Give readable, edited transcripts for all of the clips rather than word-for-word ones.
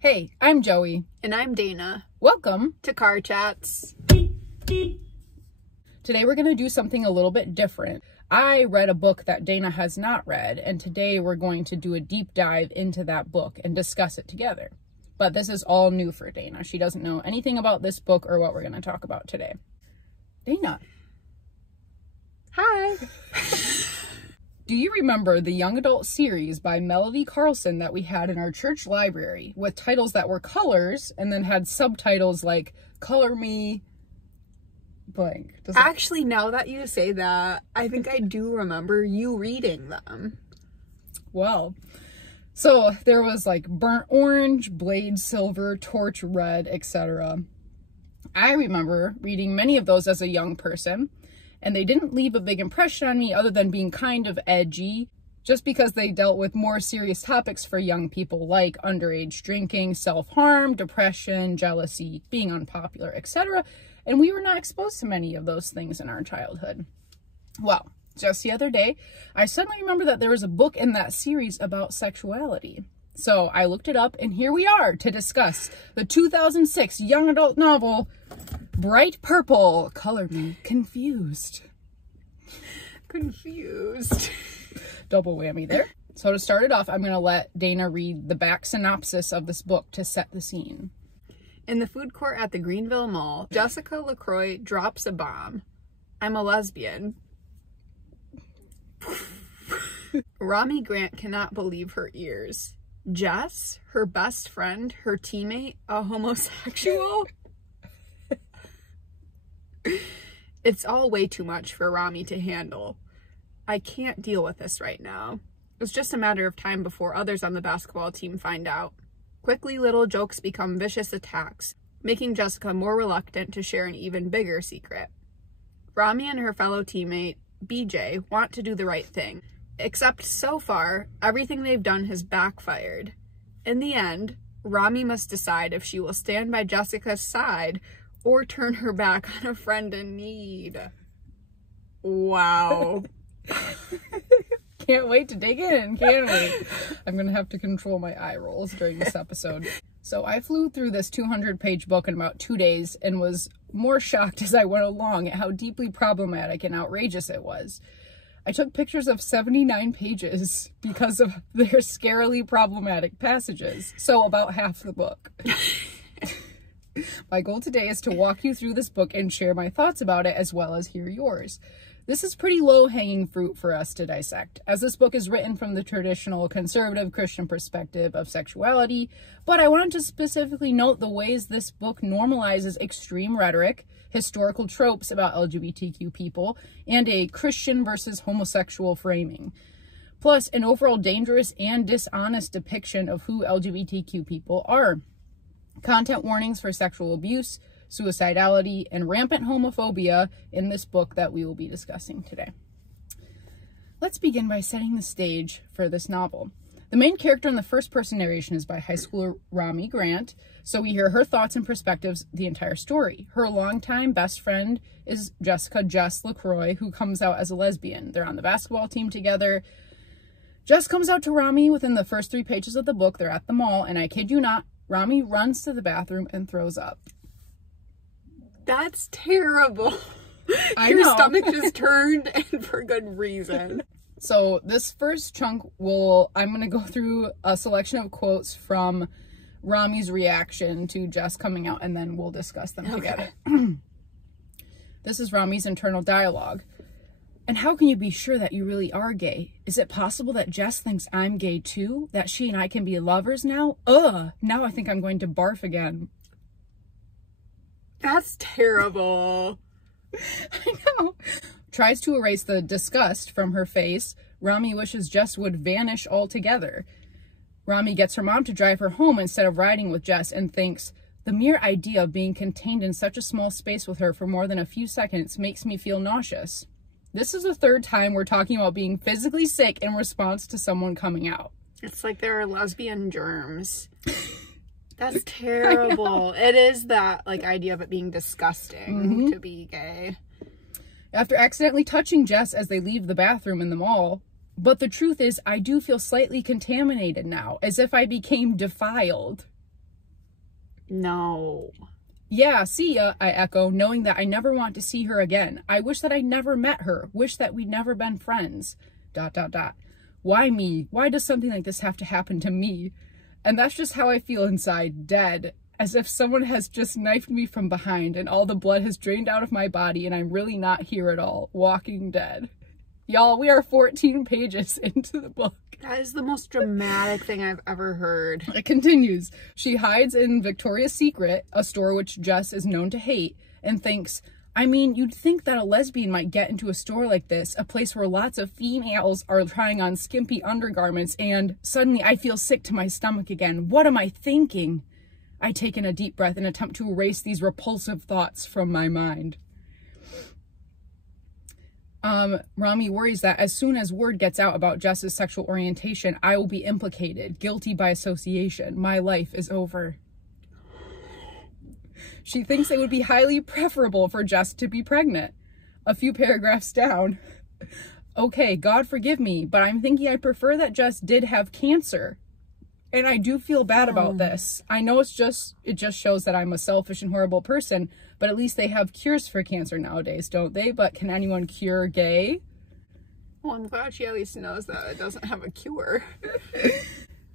Hey, I'm Joey. And I'm Dana. Welcome to Car Chats. Today we're going to do something a little bit different. I read a book that Dana has not read, and today we're going to do a deep dive into that book and discuss it together. But this is all new for Dana. She doesn't know anything about this book or what we're going to talk about today. Dana. Hi. Do you remember the young adult series by Melody Carlson that we had in our church library with titles that were colors and then had subtitles like Color Me blank? Actually, now that you say that, I think I do remember you reading them. Well, so there was like burnt orange, blade silver, torch red, etc. I remember reading many of those as a young person, and they didn't leave a big impression on me other than being kind of edgy, just because they dealt with more serious topics for young people like underage drinking, self-harm, depression, jealousy, being unpopular, etc. And we were not exposed to many of those things in our childhood. Well, just the other day, I suddenly remembered that there was a book in that series about sexuality. So I looked it up, and here we are to discuss the 2006 young adult novel, Bright Purple, Color Me Confused. Confused. Double whammy there. So to start it off, I'm going to let Dana read the back synopsis of this book to set the scene. In the food court at the Greenville Mall, Jessica LaCroix drops a bomb. I'm a lesbian. Rami Grant cannot believe her ears. Jess, her best friend, her teammate, a homosexual? It's all way too much for Rami to handle. I can't deal with this right now. It's just a matter of time before others on the basketball team find out. Quickly, little jokes become vicious attacks, making Jessica more reluctant to share an even bigger secret. Rami and her fellow teammate, BJ, want to do the right thing. Except so far, everything they've done has backfired. In the end, Rami must decide if she will stand by Jessica's side or turn her back on a friend in need. Wow. Can't wait to dig in, can't we? I'm going to have to control my eye rolls during this episode. So I flew through this 200-page book in about 2 days and was more shocked as I went along at how deeply problematic and outrageous it was. I took pictures of 79 pages because of their scarily problematic passages, so about half the book. My goal today is to walk you through this book and share my thoughts about it as well as hear yours. This is pretty low-hanging fruit for us to dissect, as this book is written from the traditional conservative Christian perspective of sexuality, but I wanted to specifically note the ways this book normalizes extreme rhetoric, historical tropes about LGBTQ people, and a Christian versus homosexual framing. Plus, an overall dangerous and dishonest depiction of who LGBTQ people are. Content warnings for sexual abuse, suicidality, and rampant homophobia in this book that we will be discussing today. Let's begin by setting the stage for this novel. The main character in the first-person narration is by high schooler Rami Grant, so we hear her thoughts and perspectives the entire story. Her longtime best friend is Jess LaCroix, who comes out as a lesbian. They're on the basketball team together. Jess comes out to Rami within the first 3 pages of the book. They're at the mall, and I kid you not, Rami runs to the bathroom and throws up. That's terrible. Your stomach just turned, and for good reason. So this first chunk I'm going to go through a selection of quotes from Rami's reaction to Jess coming out, and then we'll discuss them together. This is Rami's internal dialogue. And how can you be sure that you really are gay? Is it possible that Jess thinks I'm gay too? That she and I can be lovers now? Ugh, now I think I'm going to barf again. That's terrible. I know. Tries to erase the disgust from her face. Rami wishes Jess would vanish altogether. Rami gets her mom to drive her home instead of riding with Jess and thinks, the mere idea of being contained in such a small space with her for more than a few seconds makes me feel nauseous. This is the third time we're talking about being physically sick in response to someone coming out. It's like there are lesbian germs. That's terrible. It is that like idea of it being disgusting to be gay. After accidentally touching Jess as they leave the bathroom in the mall, But the truth is, I do feel slightly contaminated now, as if I became defiled. No. Yeah, see ya, I echo, knowing that I never want to see her again. I wish that I never met her. Wish that we'd never been friends. ... Why me? Why does something like this have to happen to me? And that's just how I feel inside, dead. As if someone has just knifed me from behind and all the blood has drained out of my body and I'm really not here at all. Walking dead. Y'all, we are 14 pages into the book. That is the most dramatic thing I've ever heard. It continues. She hides in Victoria's Secret, a store which Jess is known to hate, and thinks, I mean, you'd think that a lesbian might get into a store like this, a place where lots of females are trying on skimpy undergarments, and suddenly I feel sick to my stomach again. What am I thinking? I take in a deep breath and attempt to erase these repulsive thoughts from my mind. Rami worries that as soon as word gets out about Jess's sexual orientation, I will be implicated, guilty by association. My life is over. She thinks it would be highly preferable for Jess to be pregnant. A few paragraphs down. Okay, God forgive me, but I'm thinking I prefer that Jess did have cancer. And I do feel bad about this. I know it just shows that I'm a selfish and horrible person, but at least they have cures for cancer nowadays, don't they? But can anyone cure gay? Well, I'm glad she at least knows that it doesn't have a cure.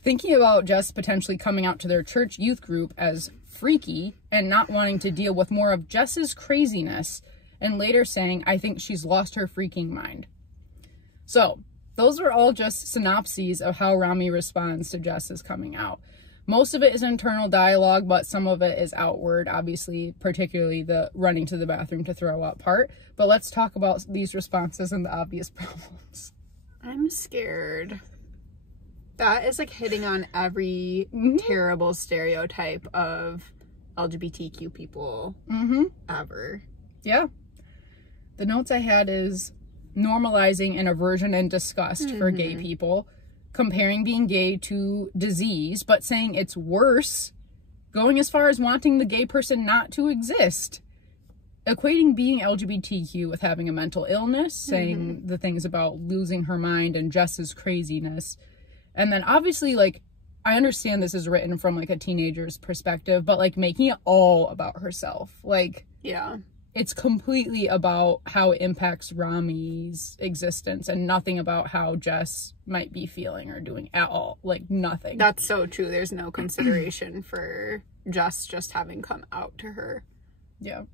Thinking about Jess potentially coming out to their church youth group as freaky and not wanting to deal with more of Jess's craziness, and later saying, I think she's lost her freaking mind. So, those are all just synopses of how Rami responds to Jess's coming out. Most of it is internal dialogue, but some of it is outward, obviously, particularly the running to the bathroom to throw up part. But let's talk about these responses and the obvious problems. I'm scared. That is like hitting on every terrible stereotype of LGBTQ people ever. Yeah. The notes I had is normalizing an aversion and disgust for gay people, comparing being gay to disease, but saying it's worse, going as far as wanting the gay person not to exist, equating being LGBTQ with having a mental illness, saying the things about losing her mind and Jess's craziness. And then obviously, like, I understand this is written from like a teenager's perspective, but like making it all about herself. Like, yeah. It's completely about how it impacts Rami's existence and nothing about how Jess might be feeling or doing at all. Like, nothing. That's so true. There's no consideration for Jess just having come out to her. Yeah.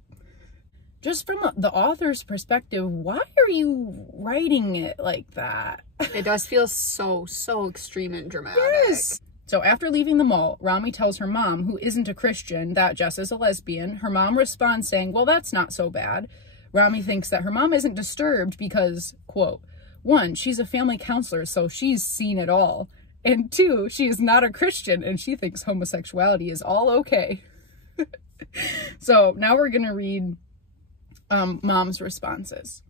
Just from the author's perspective, why are you writing it like that? It does feel so extreme and dramatic. Yes. So after leaving the mall, Rami tells her mom, who isn't a Christian, that Jess is a lesbian. Her mom responds saying, well, that's not so bad. Rami thinks that her mom isn't disturbed because, quote, 1, she's a family counselor, so she's seen it all. And 2, she is not a Christian and she thinks homosexuality is all okay. So now we're going to read mom's responses.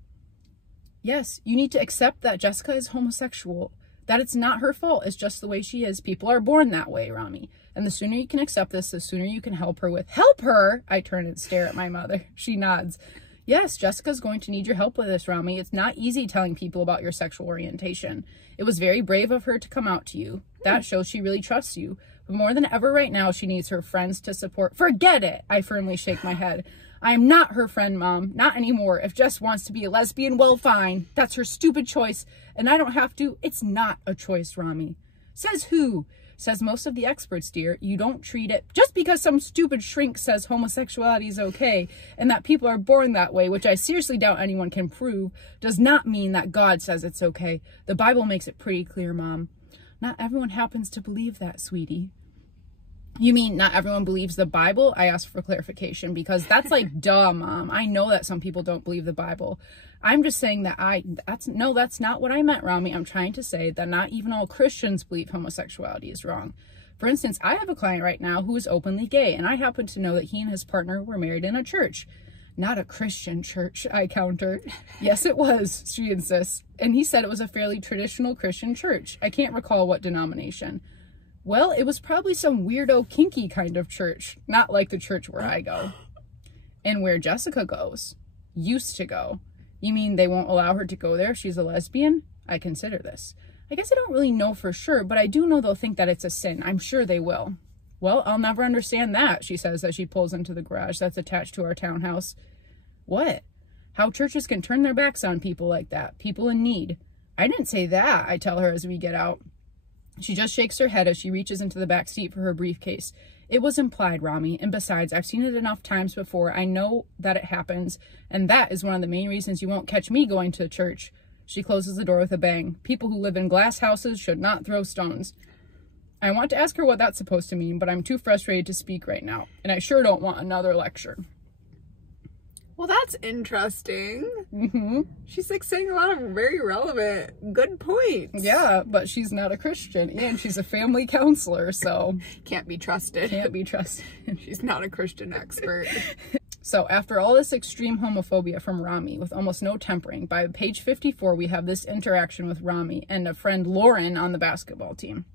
Yes, you need to accept that Jessica is homosexual. That it's not her fault, it's just the way she is. People are born that way, Rami. And the sooner you can accept this, the sooner you can help her with... Help her? I turn and stare at my mother. She nods. Yes, Jessica's going to need your help with this, Rami. It's not easy telling people about your sexual orientation. It was very brave of her to come out to you. That shows she really trusts you. But more than ever right now, she needs her friends to support... Forget it! I firmly shake my head. I am not her friend, Mom. Not anymore. If Jess wants to be a lesbian, well, fine. That's her stupid choice, and I don't have to. It's not a choice, Rami. Says who? Says most of the experts, dear. You don't treat it... Just because some stupid shrink says homosexuality is okay, and that people are born that way, which I seriously doubt anyone can prove, does not mean that God says it's okay. The Bible makes it pretty clear, Mom. Not everyone happens to believe that, sweetie. You mean not everyone believes the Bible? I asked for clarification because that's like, duh, Mom. I know that some people don't believe the Bible. I'm just saying that that's not what I meant, Rami. I'm trying to say that not even all Christians believe homosexuality is wrong. For instance, I have a client right now who is openly gay, and I happen to know that he and his partner were married in a church. Not a Christian church, I counter. Yes, it was, she insists. And he said it was a fairly traditional Christian church. I can't recall what denomination. Well, it was probably some weirdo kinky kind of church, not like the church where I go. And where Jessica goes. Used to go. You mean they won't allow her to go there if she's a lesbian? I consider this. I guess I don't really know for sure, but I do know they'll think that it's a sin. I'm sure they will. Well, I'll never understand that, she says as she pulls into the garage that's attached to our townhouse. What? How churches can turn their backs on people like that, people in need. I didn't say that, I tell her as we get out. She just shakes her head as she reaches into the back seat for her briefcase. It was implied, Rami, and besides, I've seen it enough times before. I know that it happens, and that is one of the main reasons you won't catch me going to church. She closes the door with a bang. People who live in glass houses should not throw stones. I want to ask her what that's supposed to mean, but I'm too frustrated to speak right now, and I sure don't want another lecture. Well, that's interesting. Mm-hmm. She's like saying a lot of very relevant, good points. Yeah, but she's not a Christian, and she's a family counselor, so... Can't be trusted. Can't be trusted. She's not a Christian expert. So after all this extreme homophobia from Rami with almost no tempering, by page 54 we have this interaction with Rami and a friend Lauren on the basketball team.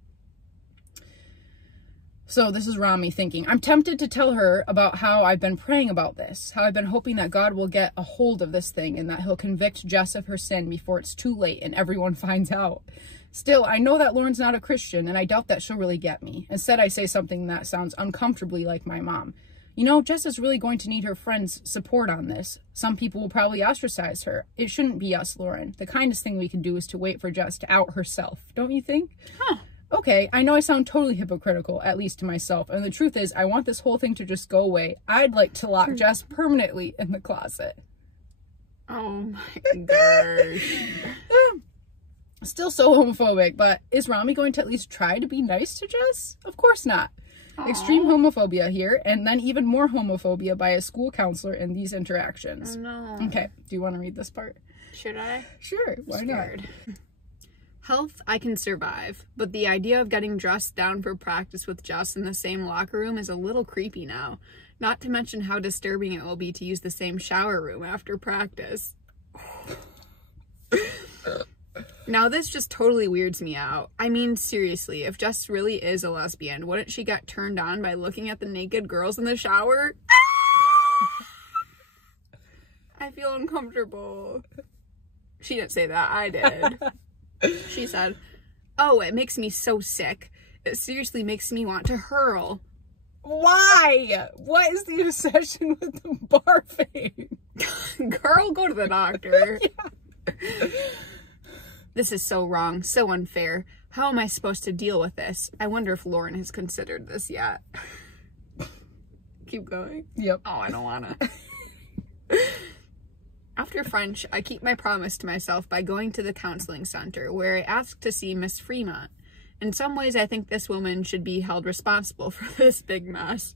So this is Rami thinking, I'm tempted to tell her about how I've been praying about this, how I've been hoping that God will get a hold of this thing and that he'll convict Jess of her sin before it's too late and everyone finds out. Still, I know that Lauren's not a Christian and I doubt that she'll really get me. Instead, I say something that sounds uncomfortably like my mom. You know, Jess is really going to need her friends' support on this. Some people will probably ostracize her. It shouldn't be us, Lauren. The kindest thing we can do is to wait for Jess to out herself. Don't you think? Huh. Okay, I know I sound totally hypocritical, at least to myself, and the truth is, I want this whole thing to just go away. I'd like to lock Jess permanently in the closet. Oh my gosh. Still so homophobic, but is Rami going to at least try to be nice to Jess? Of course not. Aww. Extreme homophobia here, and then even more homophobia by a school counselor in these interactions. Oh, no. Okay, do you want to read this part? Should I? Sure, why not? Health, I can survive, but the idea of getting dressed down for practice with Jess in the same locker room is a little creepy now. Not to mention how disturbing it will be to use the same shower room after practice. Now this just totally weirds me out. I mean, seriously, if Jess really is a lesbian, wouldn't she get turned on by looking at the naked girls in the shower? I feel uncomfortable. She didn't say that, I did. She said, oh, it makes me so sick. It seriously makes me want to hurl. Why? What is the obsession with the barfing? Girl, go to the doctor. Yeah. This is so wrong, so unfair. How am I supposed to deal with this? I wonder if Lauren has considered this yet. Keep going. Yep. Oh, I don't wanna. After French, I keep my promise to myself by going to the counseling center, where I ask to see Miss Fremont. In some ways, I think this woman should be held responsible for this big mess.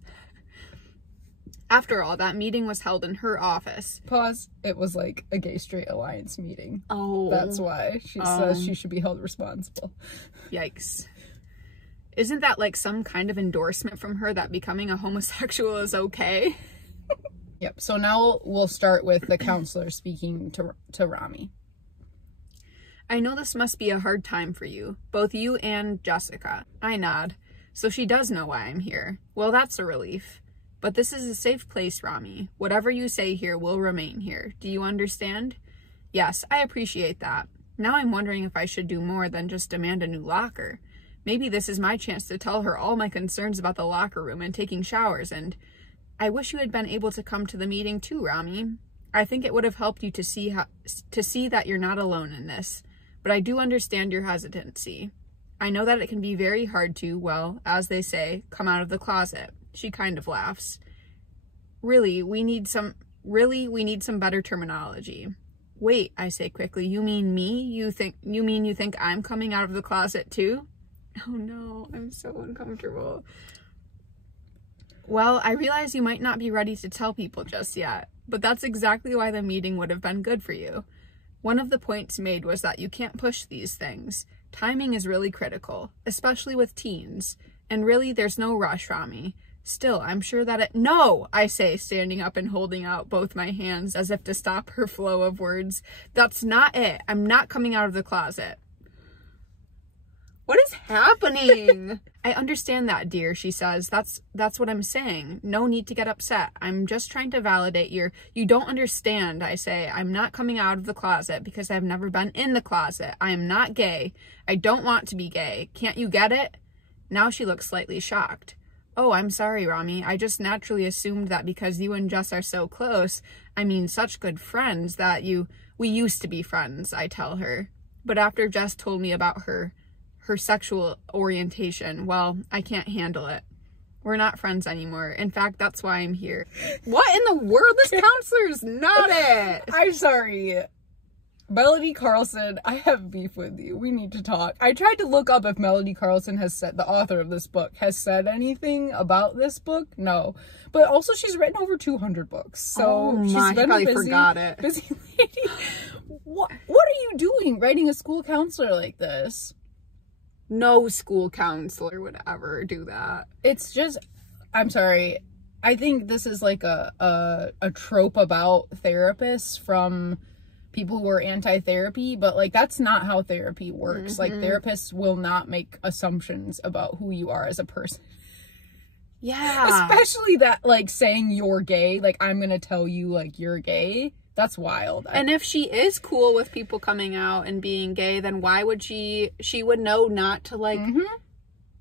After all, that meeting was held in her office. Pause. It was like a gay straight alliance meeting. Oh. That's why she says she should be held responsible. Yikes. Isn't that like some kind of endorsement from her that becoming a homosexual is okay? Yep. So now we'll start with the counselor speaking to Rami. I know this must be a hard time for you, both you and Jessica. I nod. So she does know why I'm here. Well, that's a relief. But this is a safe place, Rami. Whatever you say here will remain here. Do you understand? Yes, I appreciate that. Now I'm wondering if I should do more than just demand a new locker. Maybe this is my chance to tell her all my concerns about the locker room and taking showers, and I wish you had been able to come to the meeting too, Rami. I think it would have helped you to see that you're not alone in this. But I do understand your hesitancy. I know that it can be very hard to, well, as they say, come out of the closet. She kind of laughs. Really, we need some better terminology. Wait, I say quickly, you mean me? You mean you think I'm coming out of the closet too? Oh no, I'm so uncomfortable. Well, I realize you might not be ready to tell people just yet, but that's exactly why the meeting would have been good for you. One of the points made was that you can't push these things. Timing is really critical, especially with teens. And really, there's no rush, Rami. Still, I'm sure that No, I say, standing up and holding out both my hands as if to stop her flow of words. That's not it. I'm not coming out of the closet. What is happening? I understand that, dear, she says. That's what I'm saying. No need to get upset. I'm just trying to validate you don't understand, I say. I'm not coming out of the closet because I've never been in the closet. I am not gay. I don't want to be gay. Can't you get it? Now she looks slightly shocked. "Oh, I'm sorry, Rami. I just naturally assumed that because you and Jess are so close, I mean such good friends, that we used to be friends," I tell her. But after Jess told me about her sexual orientation, well, I can't handle it. We're not friends anymore. In fact, that's why I'm here. What in the world? This counselor's not it. I'm sorry. Melody Carlson, I have beef with you. We need to talk. I tried to look up if Melody Carlson has said, the author of this book, has said anything about this book. No. But also she's written over 200 books. So she's been a busy lady. What are you doing writing a school counselor like this? No school counselor would ever do that. It's just, I'm sorry. I think this is like a trope about therapists from people who are anti-therapy, but like that's not how therapy works. Like therapists will not make assumptions about who you are as a person. Yeah. Especially that like saying you're gay, like I'm gonna tell you like you're gay. That's wild. And if she is cool with people coming out and being gay, then why would she would know not to like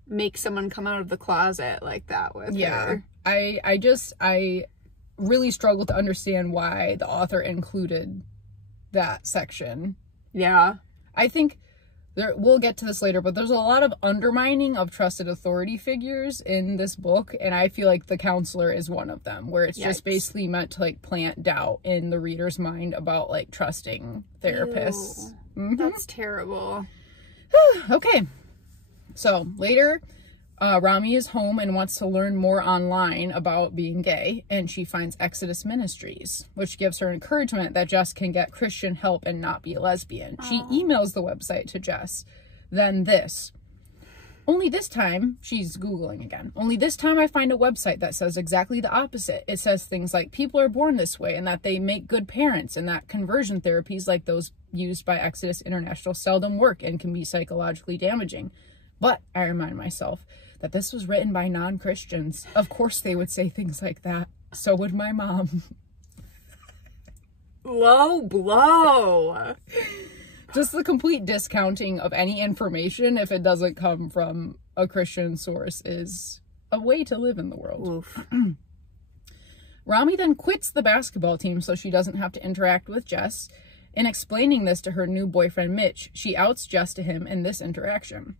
make someone come out of the closet like that with her. I really struggle to understand why the author included that section. Yeah. I think we'll get to this later, but there's a lot of undermining of trusted authority figures in this book, and I feel like the counselor is one of them, where it's just basically meant to like plant doubt in the reader's mind about like trusting therapists. That's terrible. Okay. So later, Rami is home and wants to learn more online about being gay, and she finds Exodus Ministries, which gives her encouragement that Jess can get Christian help and not be a lesbian. She emails the website to Jess. Then this. Only this time, she's Googling again. Only this time I find a website that says exactly the opposite. It says things like people are born this way and that they make good parents, and that conversion therapies like those used by Exodus International seldom work and can be psychologically damaging. But I remind myself that this was written by non-Christians. Of course they would say things like that. So would my mom. Low blow. Just the complete discounting of any information if it doesn't come from a Christian source is a way to live in the world. Oof. Rami then quits the basketball team so she doesn't have to interact with Jess. In explaining this to her new boyfriend Mitch, she outs Jess to him in this interaction.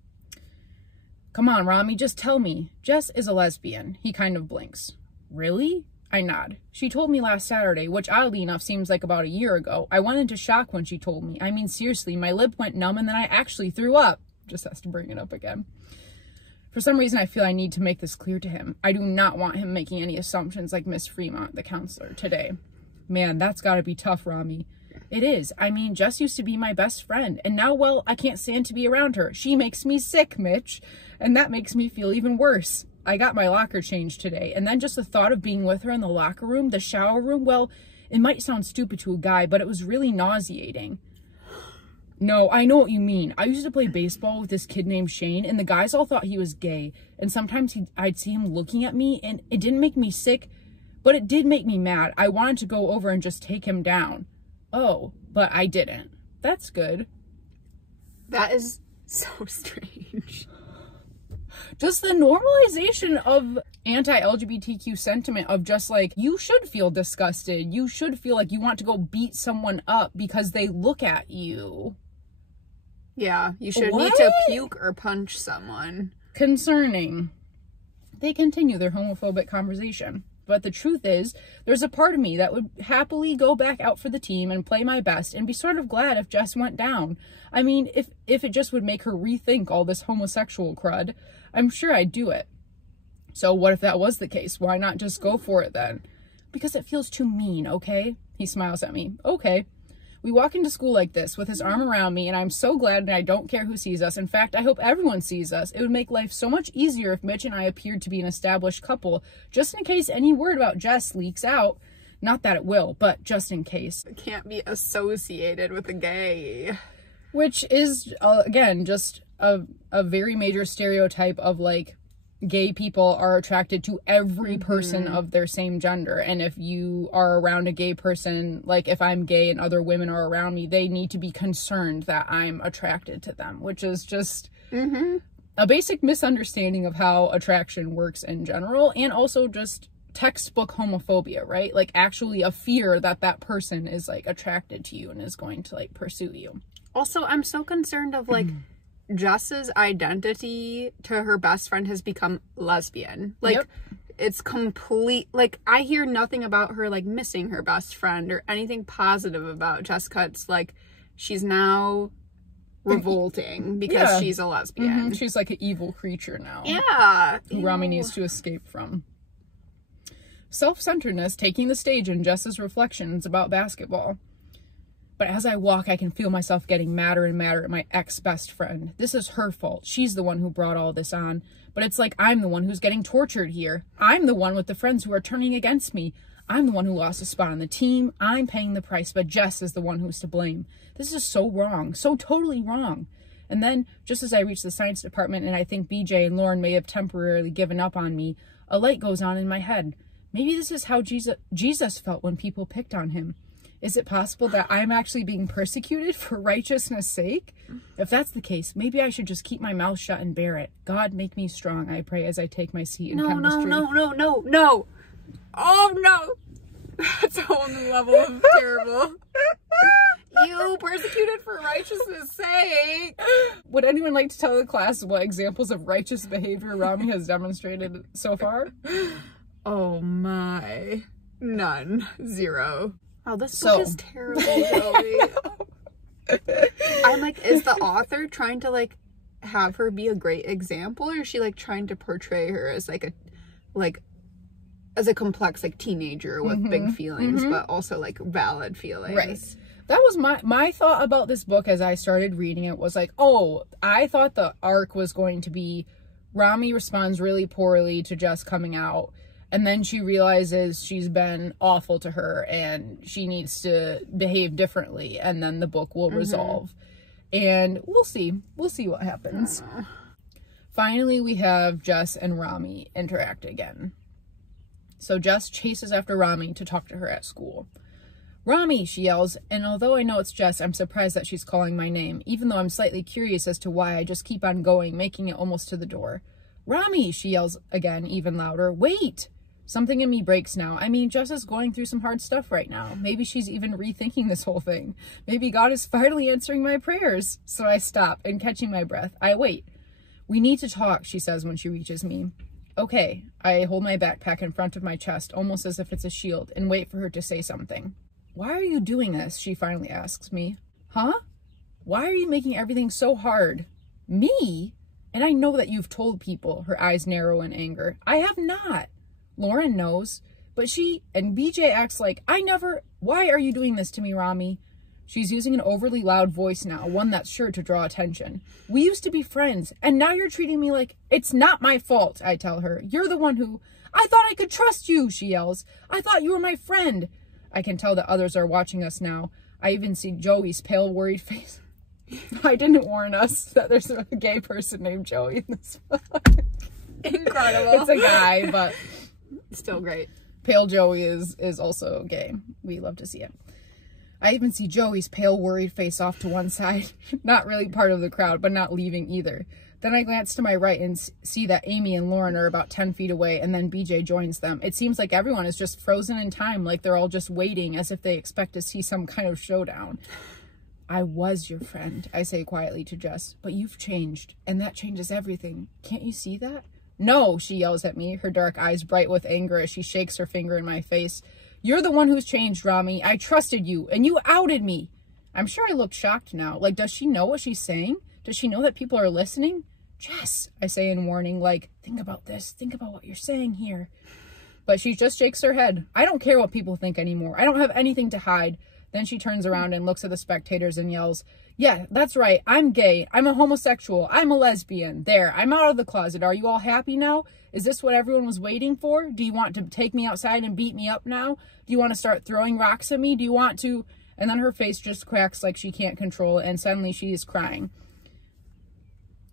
"Come on, Rami, just tell me. Jess is a lesbian." He kind of blinks. "Really?" I nod. "She told me last Saturday, which oddly enough seems like about a year ago. I went into shock when she told me. I mean, seriously, my lip went numb and then I actually threw up." Just has to bring it up again. For some reason, I feel I need to make this clear to him. I do not want him making any assumptions like Miss Fremont, the counselor, today. Man, that's gotta be tough, Rami. It is. I mean, Jess used to be my best friend, and now, well, I can't stand to be around her. She makes me sick, Mitch, and that makes me feel even worse. I got my locker changed today, and then just the thought of being with her in the locker room, the shower room, well, it might sound stupid to a guy, but it was really nauseating. No, I know what you mean. I used to play baseball with this kid named Shane, and the guys all thought he was gay, and sometimes I'd see him looking at me, and it didn't make me sick, but it did make me mad. I wanted to go over and just take him down. Oh, but I didn't. That's good. That is so strange. Just the normalization of anti-LGBTQ sentiment of just like, you should feel disgusted. You should feel like you want to go beat someone up because they look at you. Yeah, you should need to puke or punch someone. Concerning. They continue their homophobic conversation. But the truth is, there's a part of me that would happily go back out for the team and play my best and be sort of glad if Jess went down. I mean, if it just would make her rethink all this homosexual crud, I'm sure I'd do it. So what if that was the case? Why not just go for it then? Because it feels too mean, okay? He smiles at me. Okay. We walk into school like this with his arm around me, and I'm so glad, and I don't care who sees us. In fact, I hope everyone sees us. It would make life so much easier if Mitch and I appeared to be an established couple, just in case any word about Jess leaks out. Not that it will, but just in case. It can't be associated with a gay. Which is, again, just a very major stereotype of, like, gay people are attracted to every person of their same gender, and if you are around a gay person, like if I'm gay and other women are around me, they need to be concerned that I'm attracted to them, which is just a basic misunderstanding of how attraction works in general, and also just textbook homophobia, right? Like actually a fear that that person is like attracted to you and is going to like pursue you. Also, I'm so concerned of like Jess's identity to her best friend has become lesbian. Like, it's complete, like, I hear nothing about her like missing her best friend or anything positive about Jessica. It's like she's now revolting because she's a lesbian. She's like an evil creature now. Yeah. Who Rami needs to escape from. Self-centeredness taking the stage in Jess's reflections about basketball. But as I walk, I can feel myself getting madder and madder at my ex-best friend. This is her fault. She's the one who brought all this on. But it's like I'm the one who's getting tortured here. I'm the one with the friends who are turning against me. I'm the one who lost a spot on the team. I'm paying the price, but Jess is the one who's to blame. This is so wrong. So totally wrong. And then, just as I reach the science department and I think BJ and Lauren may have temporarily given up on me, a light goes on in my head. Maybe this is how Jesus felt when people picked on him. Is it possible that I'm actually being persecuted for righteousness' sake? If that's the case, maybe I should just keep my mouth shut and bear it. God, make me strong, I pray, as I take my seat in chemistry. No. Oh, no. That's a whole new level of terrible. You persecuted for righteousness' sake. Would anyone like to tell the class what examples of righteous behavior Rami has demonstrated so far? Oh my. None. Zero. Oh, this book is terrible, Joey. I'm like, is the author trying to like have her be a great example, or is she like trying to portray her as like as a complex like teenager with big feelings, but also like valid feelings? Right. That was my thought about this book as I started reading it, was like, oh, I thought the arc was going to be Rami responds really poorly to Jess coming out. And then she realizes she's been awful to her and she needs to behave differently. And then the book will resolve. And we'll see. We'll see what happens. Finally, we have Jess and Rami interact again. So Jess chases after Rami to talk to her at school. Rami, she yells. And although I know it's Jess, I'm surprised that she's calling my name. Even though I'm slightly curious as to why, I just keep on going, making it almost to the door. Rami, she yells again, even louder. Wait! Something in me breaks now. I mean, Jess is going through some hard stuff right now. Maybe she's even rethinking this whole thing. Maybe God is finally answering my prayers. So I stop, and catching my breath, I wait. We need to talk, she says when she reaches me. Okay. I hold my backpack in front of my chest, almost as if it's a shield, and wait for her to say something. Why are you doing this? She finally asks me. Huh? Why are you making everything so hard? Me? And I know that you've told people. Her eyes narrow in anger. I have not. Lauren knows, but she and BJ acts like, I never, why are you doing this to me, Rami? She's using an overly loud voice now, one that's sure to draw attention. We used to be friends, and now you're treating me like, it's not my fault, I tell her. You're the one who, I thought I could trust you, she yells. I thought you were my friend. I can tell that others are watching us now. I even see Joey's pale, worried face. I didn't warn us that there's a gay person named Joey in this book. Incredible. It's a guy, but... Still great. Pale Joey is also gay. We love to see it. I even see Joey's pale, worried face off to one side. Not really part of the crowd, but not leaving either. Then I glance to my right and see that Amy and Lauren are about 10 feet away, and then BJ joins them. It seems like everyone is just frozen in time, like they're all just waiting, as if they expect to see some kind of showdown. I was your friend, I say quietly to Jess, but you've changed, and that changes everything. Can't you see that? No, she yells at me, her dark eyes bright with anger as she shakes her finger in my face. You're the one who's changed, Rami. I trusted you, and you outed me. I'm sure I look shocked now. Like, does she know what she's saying? Does she know that people are listening? Jess, I say in warning, like, think about this. Think about what you're saying here. But she just shakes her head. I don't care what people think anymore. I don't have anything to hide. Then she turns around and looks at the spectators and yells, yeah, that's right. I'm gay. I'm a homosexual. I'm a lesbian. There, I'm out of the closet. Are you all happy now? Is this what everyone was waiting for? Do you want to take me outside and beat me up now? Do you want to start throwing rocks at me? Do you want to... And then her face just cracks like she can't control it, and suddenly she is crying.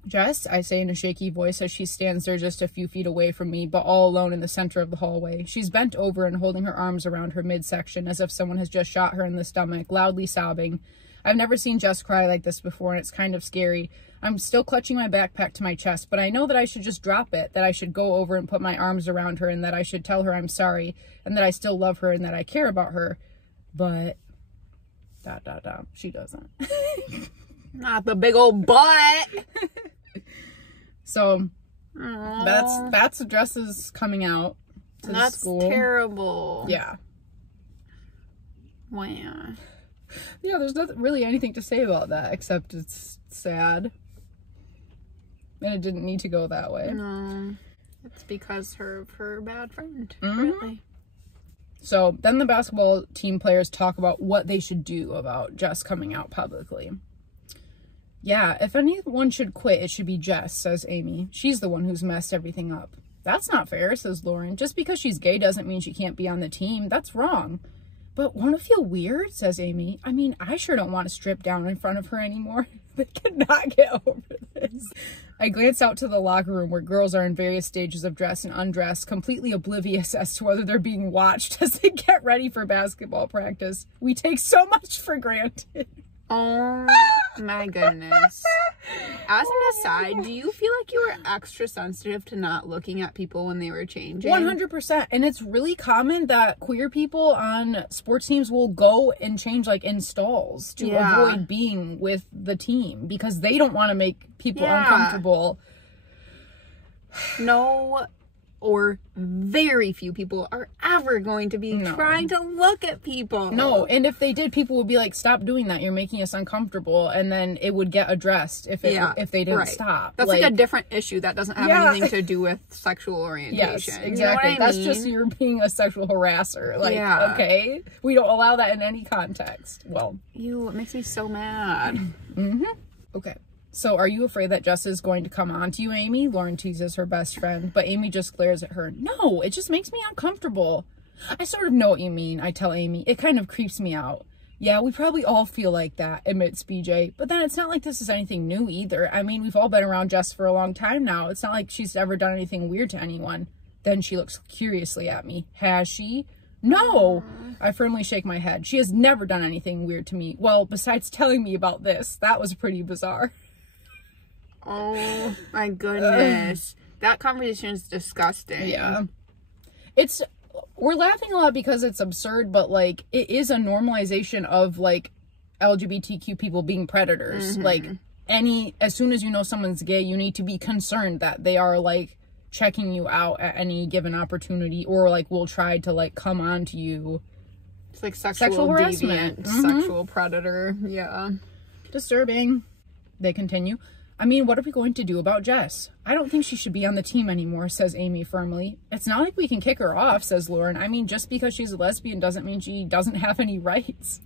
Jess, I say in a shaky voice as she stands there just a few feet away from me, but all alone in the center of the hallway. She's bent over and holding her arms around her midsection as if someone has just shot her in the stomach, loudly sobbing. I've never seen Jess cry like this before, and it's kind of scary. I'm still clutching my backpack to my chest, but I know that I should just drop it, that I should go over and put my arms around her, and that I should tell her I'm sorry, and that I still love her, and that I care about her. But, ... she doesn't. Not the big old butt. So, that's Jess's coming out to the school. That's terrible. Yeah. Wow. Yeah, there's not really anything to say about that, except it's sad. And it didn't need to go that way. No. It's because of her bad friend. Mm-hmm. Really. So then the basketball team players talk about what they should do about Jess coming out publicly. Yeah, if anyone should quit, it should be Jess, says Amy. She's the one who's messed everything up. That's not fair, says Lauren. Just because she's gay doesn't mean she can't be on the team. That's wrong. But won't it feel weird, says Amy. I mean, I sure don't want to strip down in front of her anymore. They cannot get over this. I glance out to the locker room where girls are in various stages of dress and undress, completely oblivious as to whether they're being watched as they get ready for basketball practice. We take so much for granted. Oh my goodness. As an aside, do you feel like you were extra sensitive to not looking at people when they were changing? 100%. And it's really common that queer people on sports teams will go and change like in stalls to avoid being with the team because they don't want to make people uncomfortable. No, or very few people are ever going to be trying to look at people. No, and if they did, people would be like, stop doing that. You're making us uncomfortable. And then it would get addressed if they didn't stop. That's like a different issue that doesn't have anything to do with sexual orientation. Yes, exactly. You know what I mean? Just you're being a sexual harasser. Like, okay, we don't allow that in any context. Well. Ew, it makes me so mad. Mm-hmm. Okay. So, are you afraid that Jess is going to come on to you, Amy? Lauren teases her best friend, but Amy just glares at her. No, it just makes me uncomfortable. I sort of know what you mean, I tell Amy. It kind of creeps me out. Yeah, we probably all feel like that, admits BJ. But then it's not like this is anything new either. I mean, we've all been around Jess for a long time now. It's not like she's ever done anything weird to anyone. Then she looks curiously at me. Has she? No! I firmly shake my head. She has never done anything weird to me. Well, besides telling me about this. That was pretty bizarre. Oh my goodness. That conversation is disgusting. Yeah. We're laughing a lot because it's absurd, but like it is a normalization of like LGBTQ people being predators. Like as soon as you know someone's gay, you need to be concerned that they are like checking you out at any given opportunity or like will try to like come on to you. It's like sexual harassment. Deviant, sexual predator. Yeah. Disturbing. They continue. I mean, what are we going to do about Jess? I don't think she should be on the team anymore, says Amy firmly. It's not like we can kick her off, says Lauren. I mean, just because she's a lesbian doesn't mean she doesn't have any rights.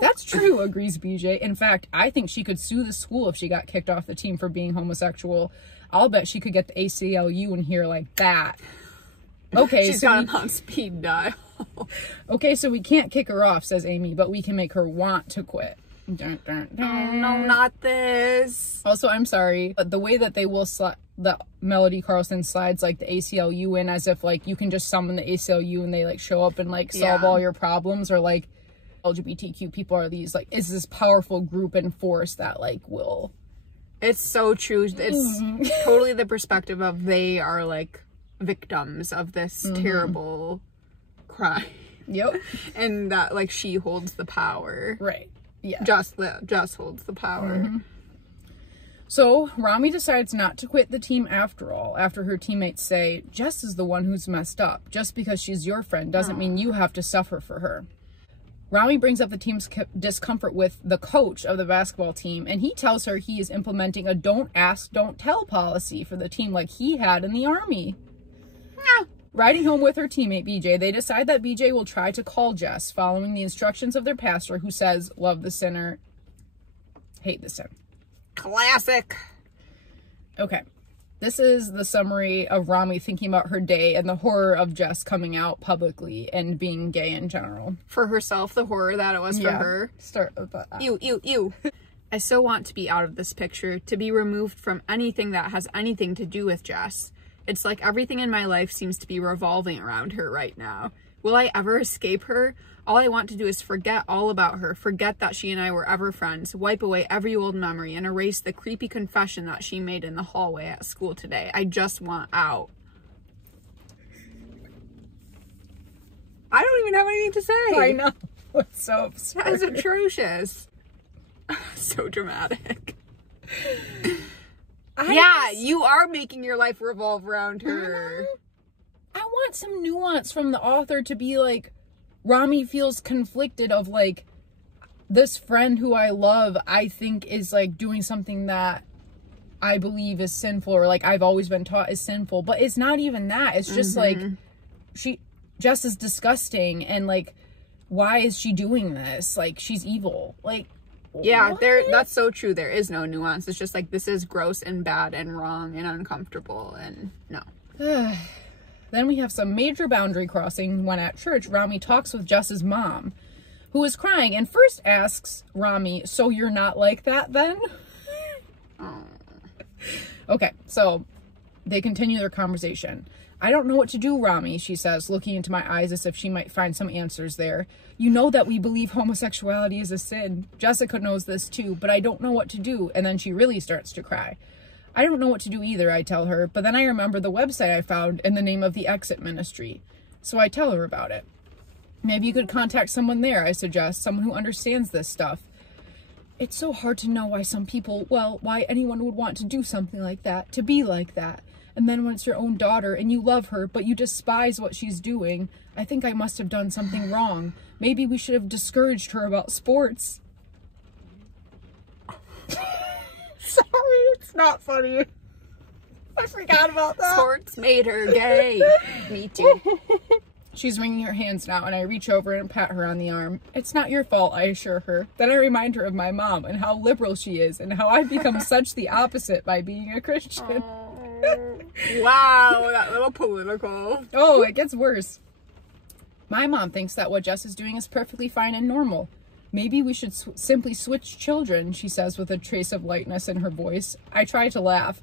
That's true, agrees BJ. In fact, I think she could sue the school if she got kicked off the team for being homosexual. I'll bet she could get the ACLU in here like that. Okay, she's got him on speed dial. Okay, so we can't kick her off, says Amy, but we can make her want to quit. Dun, dun, dun. Oh, no, not this. Also, I'm sorry, but the way that they will that Melody Carlson slides like the ACLU in as if like you can just summon the ACLU and they like show up and like solve all your problems, or like LGBTQ people are these like is this powerful group and force that like will. It's so true. It's totally the perspective of they are like victims of this terrible crime. Yep. And that like she holds the power. Right. Yeah. Just holds the power. So Rami decides not to quit the team after all, after her teammates say, Jess is the one who's messed up. Just because she's your friend doesn't mean you have to suffer for her. Rami brings up the team's discomfort with the coach of the basketball team, and he tells her he is implementing a don't ask, don't tell policy for the team like he had in the army. Yeah. Riding home with her teammate, BJ, they decide that BJ will try to call Jess, following the instructions of their pastor, who says, love the sinner, hate the sin. Classic. Okay. This is the summary of Rami thinking about her day and the horror of Jess coming out publicly and being gay in general. For herself, the horror that it was for her. Start with that. Ew. I so want to be out of this picture, to be removed from anything that has anything to do with Jess. It's like everything in my life seems to be revolving around her right now. Will I ever escape her? All I want to do is forget all about her, forget that she and I were ever friends, wipe away every old memory, and erase the creepy confession that she made in the hallway at school today. I just want out. I don't even have anything to say. I know. It's so absurd. That is atrocious. So dramatic. Yeah, you are making your life revolve around her. I want some nuance from the author to be like, Rami feels conflicted of like, this friend who I love, I think is like doing something that I believe is sinful, or like I've always been taught is sinful. But it's not even that. It's just like, Jess is disgusting, and like, why is she doing this? Like, she's evil. Like, yeah, that's so true. There is no nuance. It's just like, this is gross and bad and wrong and uncomfortable, and no. Then we have some major boundary crossing when at church, Rami talks with Jess's mom, who is crying, and first asks Rami, so you're not like that then? Oh. Okay, so they continue their conversation. I don't know what to do, Rami, she says, looking into my eyes as if she might find some answers there. You know that we believe homosexuality is a sin. Jessica knows this too, but I don't know what to do. And then she really starts to cry. I don't know what to do either, I tell her, but then I remember the website I found in the name of the Exit Ministry. So I tell her about it. Maybe you could contact someone there, I suggest, someone who understands this stuff. It's so hard to know why some people, well, why anyone would want to do something like that, to be like that. And then when it's your own daughter and you love her, but you despise what she's doing, I think I must have done something wrong. Maybe we should have discouraged her about sports. Sorry, it's not funny. I forgot about that. Sports made her gay. Me too. She's wringing her hands now, and I reach over and pat her on the arm. It's not your fault, I assure her. Then I remind her of my mom and how liberal she is and how I've become such the opposite by being a Christian. Wow, that little political. Oh, it gets worse. My mom thinks that what Jess is doing is perfectly fine and normal. Maybe we should simply switch children, she says with a trace of lightness in her voice. I try to laugh.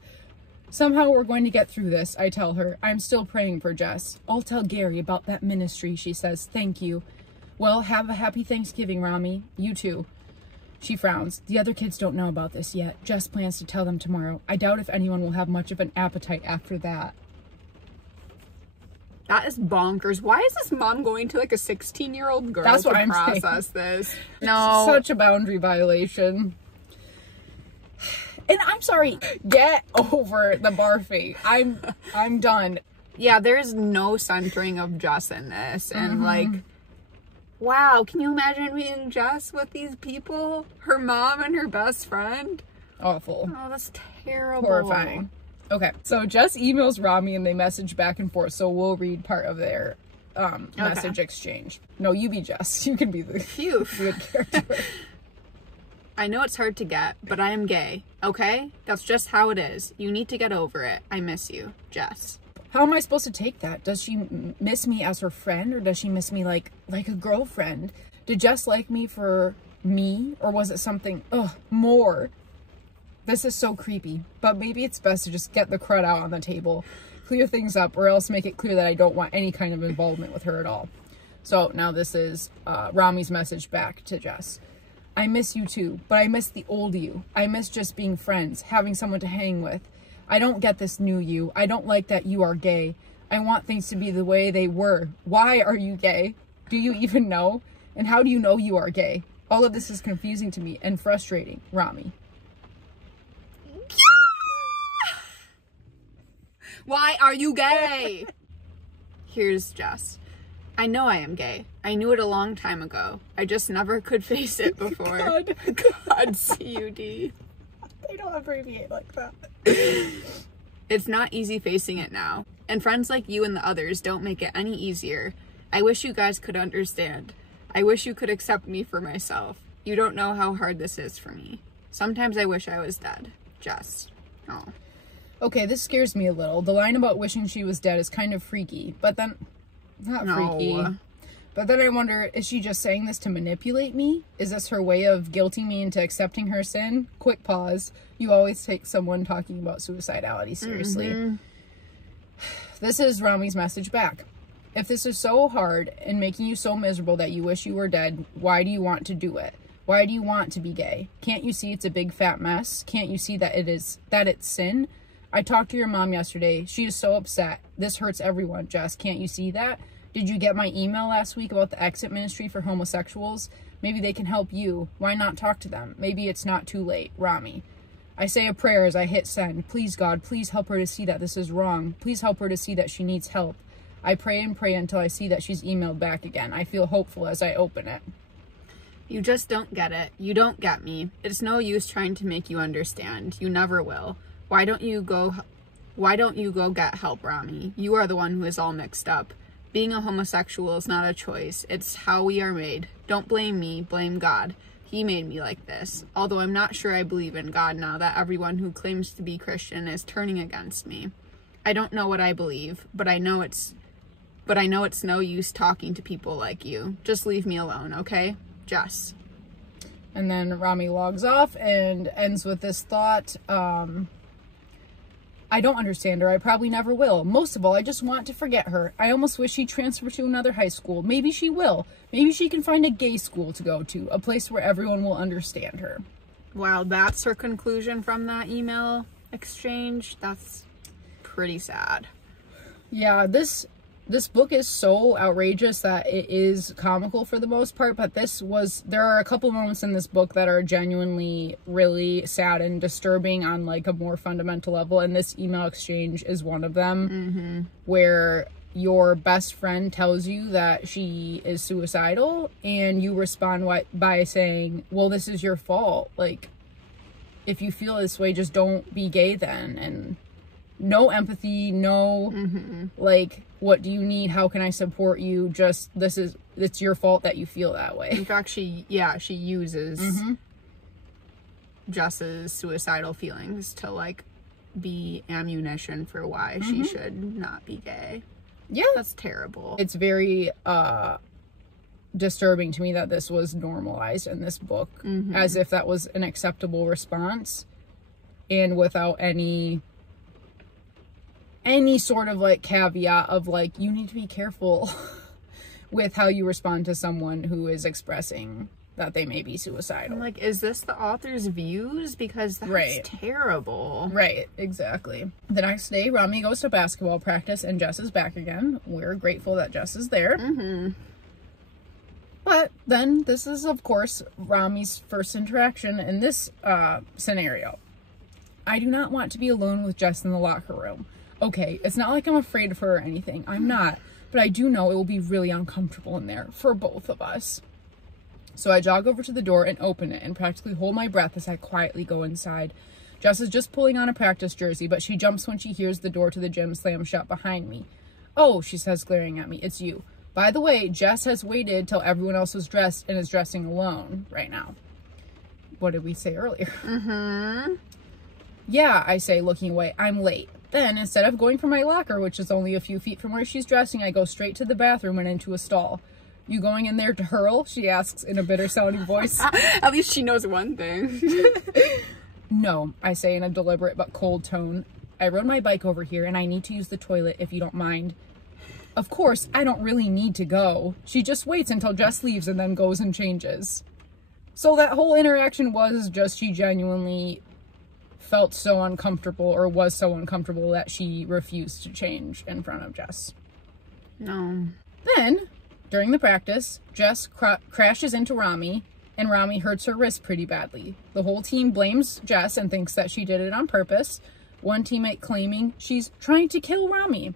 Somehow we're going to get through this, I tell her. I'm still praying for Jess. I'll tell Gary about that ministry, she says. Thank you. Well, have a happy Thanksgiving, Rami. You too. She frowns. The other kids don't know about this yet. Jess plans to tell them tomorrow. I doubt if anyone will have much of an appetite after that. That is bonkers. Why is this mom going to like a 16-year-old girl That's what I'm process saying. This? No. Such a boundary violation. And I'm sorry, get over the barfing. I'm done. Yeah, there's no centering of Jess in this. And like, wow, can you imagine being Jess with these people? Her mom and her best friend? Awful. Oh, that's terrible. Horrifying. Okay, so Jess emails Rami and they message back and forth, so we'll read part of their message exchange. No, you be Jess. You can be the good character. I know it's hard to get, but I am gay, okay? That's just how it is. You need to get over it. I miss you, Jess. How am I supposed to take that? Does she miss me as her friend, or does she miss me like a girlfriend? Did Jess like me for me, or was it something, more? This is so creepy, but maybe it's best to just get the crud out on the table, clear things up, or else make it clear that I don't want any kind of involvement with her at all. So now this is Rami's message back to Jess. I miss you too, but I miss the old you. I miss just being friends, having someone to hang with. I don't get this new you. I don't like that you are gay. I want things to be the way they were. Why are you gay? Do you even know? And how do you know you are gay? All of this is confusing to me and frustrating, Rami. Why are you gay? Here's Jess. I know I am gay. I knew it a long time ago. I just never could face it before. God. God, C-U-D. They don't abbreviate like that. It's not easy facing it now. And friends like you and the others don't make it any easier. I wish you guys could understand. I wish you could accept me for myself. You don't know how hard this is for me. Sometimes I wish I was dead. Jess. Oh. Okay, this scares me a little. The line about wishing she was dead is kind of freaky, but then... Not freaky. But then I wonder, is she just saying this to manipulate me? Is this her way of guilting me into accepting her sin? Quick pause. You always take someone talking about suicidality seriously. This is Rami's message back. If this is so hard and making you so miserable that you wish you were dead, why do you want to do it? Why do you want to be gay? Can't you see it's a big fat mess? Can't you see that it's sin? I talked to your mom yesterday. She is so upset. This hurts everyone, Jess. Can't you see that? Did you get my email last week about the exit ministry for homosexuals? Maybe they can help you. Why not talk to them? Maybe it's not too late. Rami. I say a prayer as I hit send. Please, God, please help her to see that this is wrong. Please help her to see that she needs help. I pray and pray until I see that she's emailed back again. I feel hopeful as I open it. You just don't get it. You don't get me. It's no use trying to make you understand. You never will. Why don't you go get help, Rami? You are the one who is all mixed up. Being a homosexual is not a choice. It's how we are made. Don't blame me, blame God. He made me like this. Although I'm not sure I believe in God now that everyone who claims to be Christian is turning against me. I don't know what I believe, but I know it's no use talking to people like you. Just leave me alone, okay? Jess. And then Rami logs off and ends with this thought, I don't understand her. I probably never will. Most of all, I just want to forget her. I almost wish she'd transfer to another high school. Maybe she will. Maybe she can find a gay school to go to, a place where everyone will understand her. Wow, that's her conclusion from that email exchange. That's pretty sad. Yeah, this book is so outrageous that it is comical for the most part, but there are a couple moments in this book that are genuinely really sad and disturbing on like a more fundamental level, and this email exchange is one of them, where your best friend tells you that she is suicidal and you respond by saying, well, this is your fault. Like, if you feel this way, just don't be gay then. And no empathy, no like, what do you need? How can I support you? Just, it's your fault that you feel that way. In fact, she uses Jess's suicidal feelings to like be ammunition for why she should not be gay. Yeah. That's terrible. It's very disturbing to me that this was normalized in this book, as if that was an acceptable response, and without any sort of like caveat of like, you need to be careful with how you respond to someone who is expressing that they may be suicidal. I'm like, is this the author's views? Because that's terrible. Right, exactly. The next day, Rami goes to basketball practice and Jess is back again. We're grateful that Jess is there. But then this is, of course, Rami's first interaction in this scenario. I do not want to be alone with Jess in the locker room. Okay, it's not like I'm afraid of her or anything. I'm not. But I do know it will be really uncomfortable in there for both of us. So I jog over to the door and open it and practically hold my breath as I quietly go inside. Jess is just pulling on a practice jersey, but she jumps when she hears the door to the gym slam shut behind me. Oh, she says, glaring at me, it's you. By the way, Jess has waited till everyone else was dressed and is dressing alone right now. What did we say earlier? Yeah, I say, looking away. I'm late. Then, instead of going for my locker, which is only a few feet from where she's dressing, I go straight to the bathroom and into a stall. You going in there to hurl? She asks in a bitter-sounding voice. At least she knows one thing. No, I say in a deliberate but cold tone. I rode my bike over here and I need to use the toilet if you don't mind. Of course, I don't really need to go. She just waits until Jess leaves and then goes and changes. So that whole interaction was just she genuinely felt so uncomfortable, or was so uncomfortable, that she refused to change in front of Jess. No. Then, during the practice, Jess crashes into Rami, and Rami hurts her wrist pretty badly. The whole team blames Jess and thinks that she did it on purpose, one teammate claiming she's trying to kill Rami.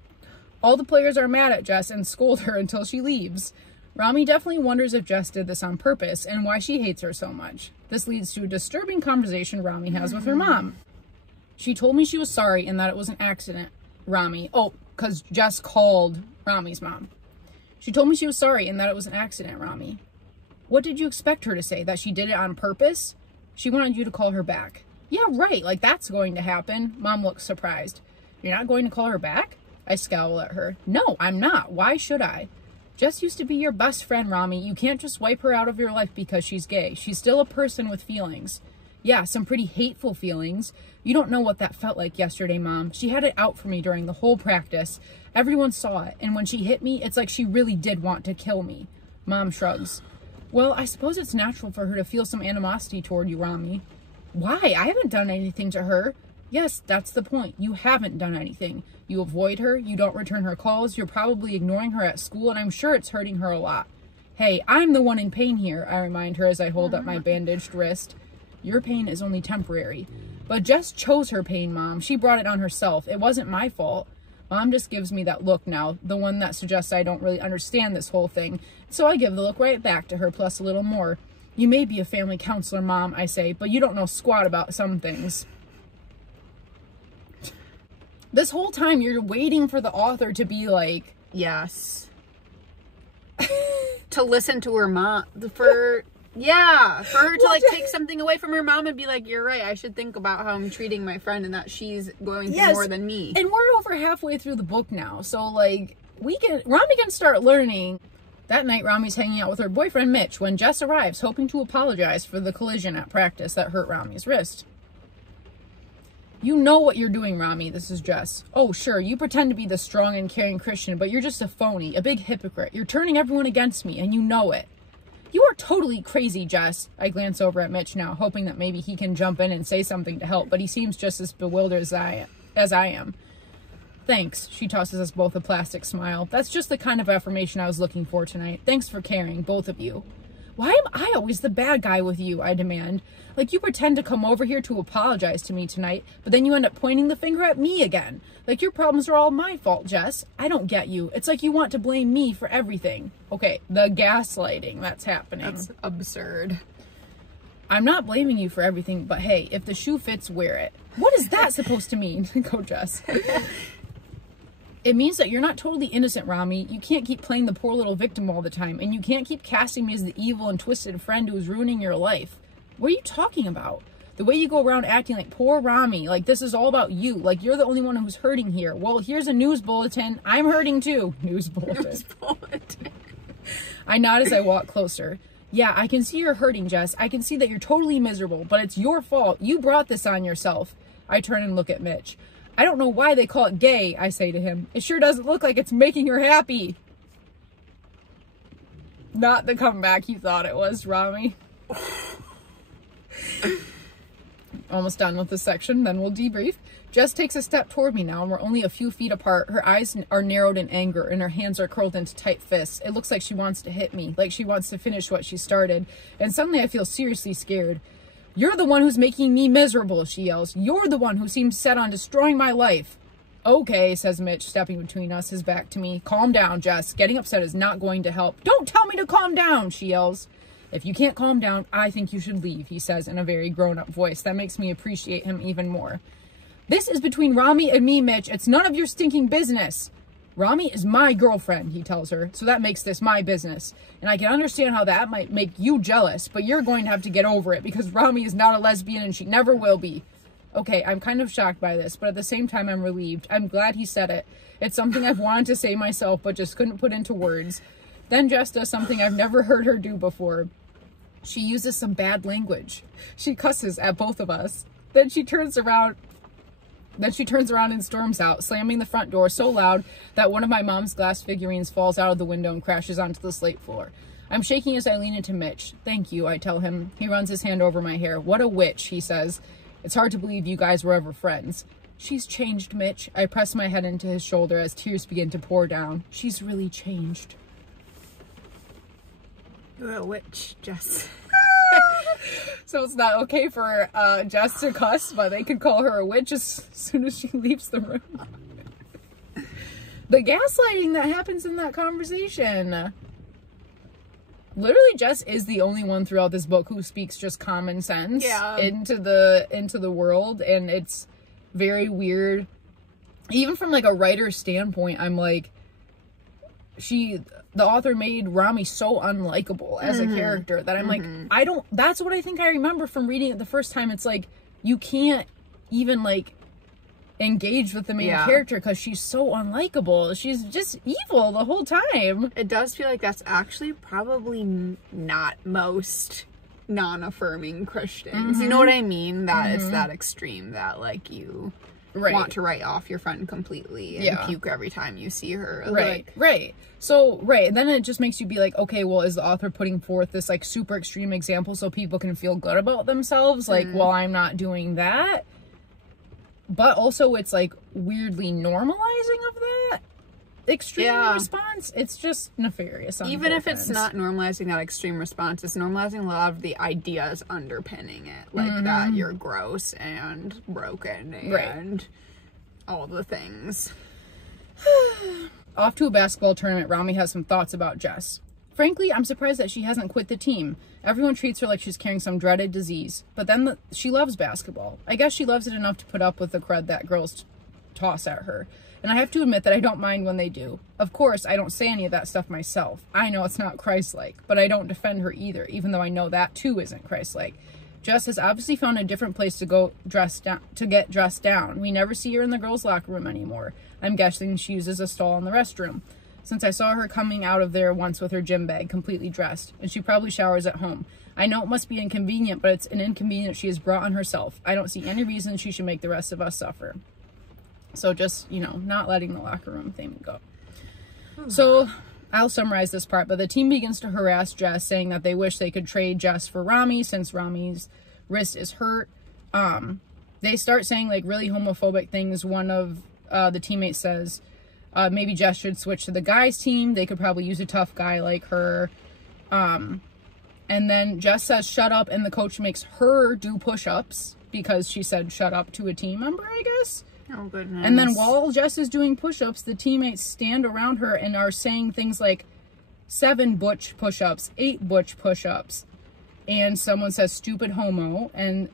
All the players are mad at Jess and scold her until she leaves. Rami definitely wonders if Jess did this on purpose and why she hates her so much. This leads to a disturbing conversation Rami has with her mom. She told me she was sorry and that it was an accident, Rami. Oh, because Jess called Rami's mom. She told me she was sorry and that it was an accident, Rami. What did you expect her to say? That she did it on purpose? She wanted you to call her back. Yeah, right. Like, that's going to happen. Mom looks surprised. You're not going to call her back? I scowl at her. No, I'm not. Why should I? Jess used to be your best friend, Rami. You can't just wipe her out of your life because she's gay. She's still a person with feelings. Yeah, some pretty hateful feelings, You don't know what that felt like yesterday, Mom. She had it out for me during the whole practice. Everyone saw it, and when she hit me, it's like she really did want to kill me. Mom shrugs. Well, I suppose it's natural for her to feel some animosity toward you, Rami. Why? I haven't done anything to her. Yes, that's the point. You haven't done anything. You avoid her, you don't return her calls, you're probably ignoring her at school, and I'm sure it's hurting her a lot. Hey, I'm the one in pain here, I remind her as I hold up my bandaged wrist. Your pain is only temporary. But Jess chose her pain, Mom. She brought it on herself. It wasn't my fault. Mom just gives me that look now, the one that suggests I don't really understand this whole thing. So I give the look right back to her, plus a little more. You may be a family counselor, Mom, I say, but you don't know squat about some things. This whole time, you're waiting for the author to be like... Yes. To listen to her mom. For her to like take something away from her mom and be like, you're right, I should think about how I'm treating my friend and that she's going through more than me. And we're over halfway through the book now, so like Rami can start learning. That night, Rami's hanging out with her boyfriend Mitch when Jess arrives, hoping to apologize for the collision at practice that hurt Rami's wrist. You know what you're doing, Rami, this is Jess. Oh, sure, you pretend to be the strong and caring Christian, but you're just a phony, a big hypocrite. You're turning everyone against me, and you know it. You are totally crazy, Jess. I glance over at Mitch now, hoping that maybe he can jump in and say something to help, but he seems just as bewildered as I am. Thanks, she tosses us both a plastic smile. That's just the kind of affirmation I was looking for tonight. Thanks for caring, both of you. Why am I always the bad guy with you, I demand. Like, you pretend to come over here to apologize to me tonight, but then you end up pointing the finger at me again. Like, your problems are all my fault, Jess. I don't get you. It's like you want to blame me for everything. Okay, the gaslighting that's happening. That's absurd. I'm not blaming you for everything, but hey, if the shoe fits, wear it. What is that supposed to mean? Go, Jess. It means that you're not totally innocent, Rami. You can't keep playing the poor little victim all the time, and you can't keep casting me as the evil and twisted friend who is ruining your life. What are you talking about? The way you go around acting like poor Rami, like this is all about you, like you're the only one who's hurting here. Well, here's a news bulletin. I'm hurting too. News bulletin. News bulletin. I nod as I walk closer. Yeah, I can see you're hurting, Jess. I can see that you're totally miserable, but it's your fault. You brought this on yourself. I turn and look at Mitch. I don't know why they call it gay, I say to him. It sure doesn't look like it's making her happy. Not the comeback you thought it was, Rami. Almost done with this section, then we'll debrief. Jess takes a step toward me now, and we're only a few feet apart. Her eyes are narrowed in anger, and her hands are curled into tight fists. It looks like she wants to hit me, like she wants to finish what she started. And suddenly I feel seriously scared. You're the one who's making me miserable, she yells. You're the one who seems set on destroying my life. Okay, says Mitch, stepping between us, his back to me. Calm down, Jess. Getting upset is not going to help. Don't tell me to calm down, she yells. If you can't calm down, I think you should leave, he says in a very grown-up voice. That makes me appreciate him even more. This is between Rami and me, Mitch. It's none of your stinking business. Rami is my girlfriend, he tells her, so that makes this my business. And I can understand how that might make you jealous, but you're going to have to get over it because Rami is not a lesbian and she never will be. Okay, I'm kind of shocked by this, but at the same time I'm relieved. I'm glad he said it. It's something I've wanted to say myself, but just couldn't put into words. Then Jess does something I've never heard her do before. She uses some bad language. She cusses at both of us. Then she turns around and storms out, slamming the front door so loud that one of my mom's glass figurines falls out of the window and crashes onto the slate floor. I'm shaking as I lean into Mitch. Thank you, I tell him. He runs his hand over my hair. What a witch, he says. It's hard to believe you guys were ever friends. She's changed, Mitch. I press my head into his shoulder as tears begin to pour down. She's really changed. You're a witch, Jess. So it's not okay for Jess to cuss, but they could call her a witch as soon as she leaves the room. The gaslighting that happens in that conversation. Literally, Jess is the only one throughout this book who speaks just common sense into the world, and it's very weird. Even from like a writer's standpoint, I'm like, the author made Rami so unlikable as a character that I'm like, that's what I think I remember from reading it the first time. It's like, you can't even like engage with the main character because she's so unlikable. She's just evil the whole time. It does feel like that's actually probably not most non-affirming Christians. You know what I mean? That it's that extreme that, like, you want to write off your friend completely and puke every time you see her. Right. So, and then it just makes you be like, okay, well, is the author putting forth this, like, super extreme example so people can feel good about themselves? Like, well, I'm not doing that. But also, it's, like, weirdly normalizing of that extreme response. It's just nefarious. Even if it's not normalizing that extreme response, it's normalizing a lot of the ideas underpinning it. Like that you're gross and broken and all the things. Off to a basketball tournament, Rami has some thoughts about Jess. Frankly, I'm surprised that she hasn't quit the team. Everyone treats her like she's carrying some dreaded disease. But then she loves basketball. I guess she loves it enough to put up with the crud that girls toss at her. And I have to admit that I don't mind when they do. Of course, I don't say any of that stuff myself. I know it's not Christ-like, but I don't defend her either, even though I know that too isn't Christ-like. Jess has obviously found a different place to go get dressed down. We never see her in the girls' locker room anymore. I'm guessing she uses a stall in the restroom, since I saw her coming out of there once with her gym bag, completely dressed, and she probably showers at home. I know it must be inconvenient, but it's an inconvenience she has brought on herself. I don't see any reason she should make the rest of us suffer. So just, you know, not letting the locker room thing go. So I'll summarize this part, but the team begins to harass Jess, saying that they wish they could trade Jess for Rami since Rami's wrist is hurt. They start saying, like, really homophobic things. One of the teammates says, maybe Jess should switch to the guys' team. They could probably use a tough guy like her. And then Jess says, shut up, and the coach makes her do push-ups because she said shut up to a team member, I guess. Oh, goodness. And then while Jess is doing push-ups, the teammates stand around her and are saying things like 7 butch push-ups, 8 butch push-ups. And someone says stupid homo. And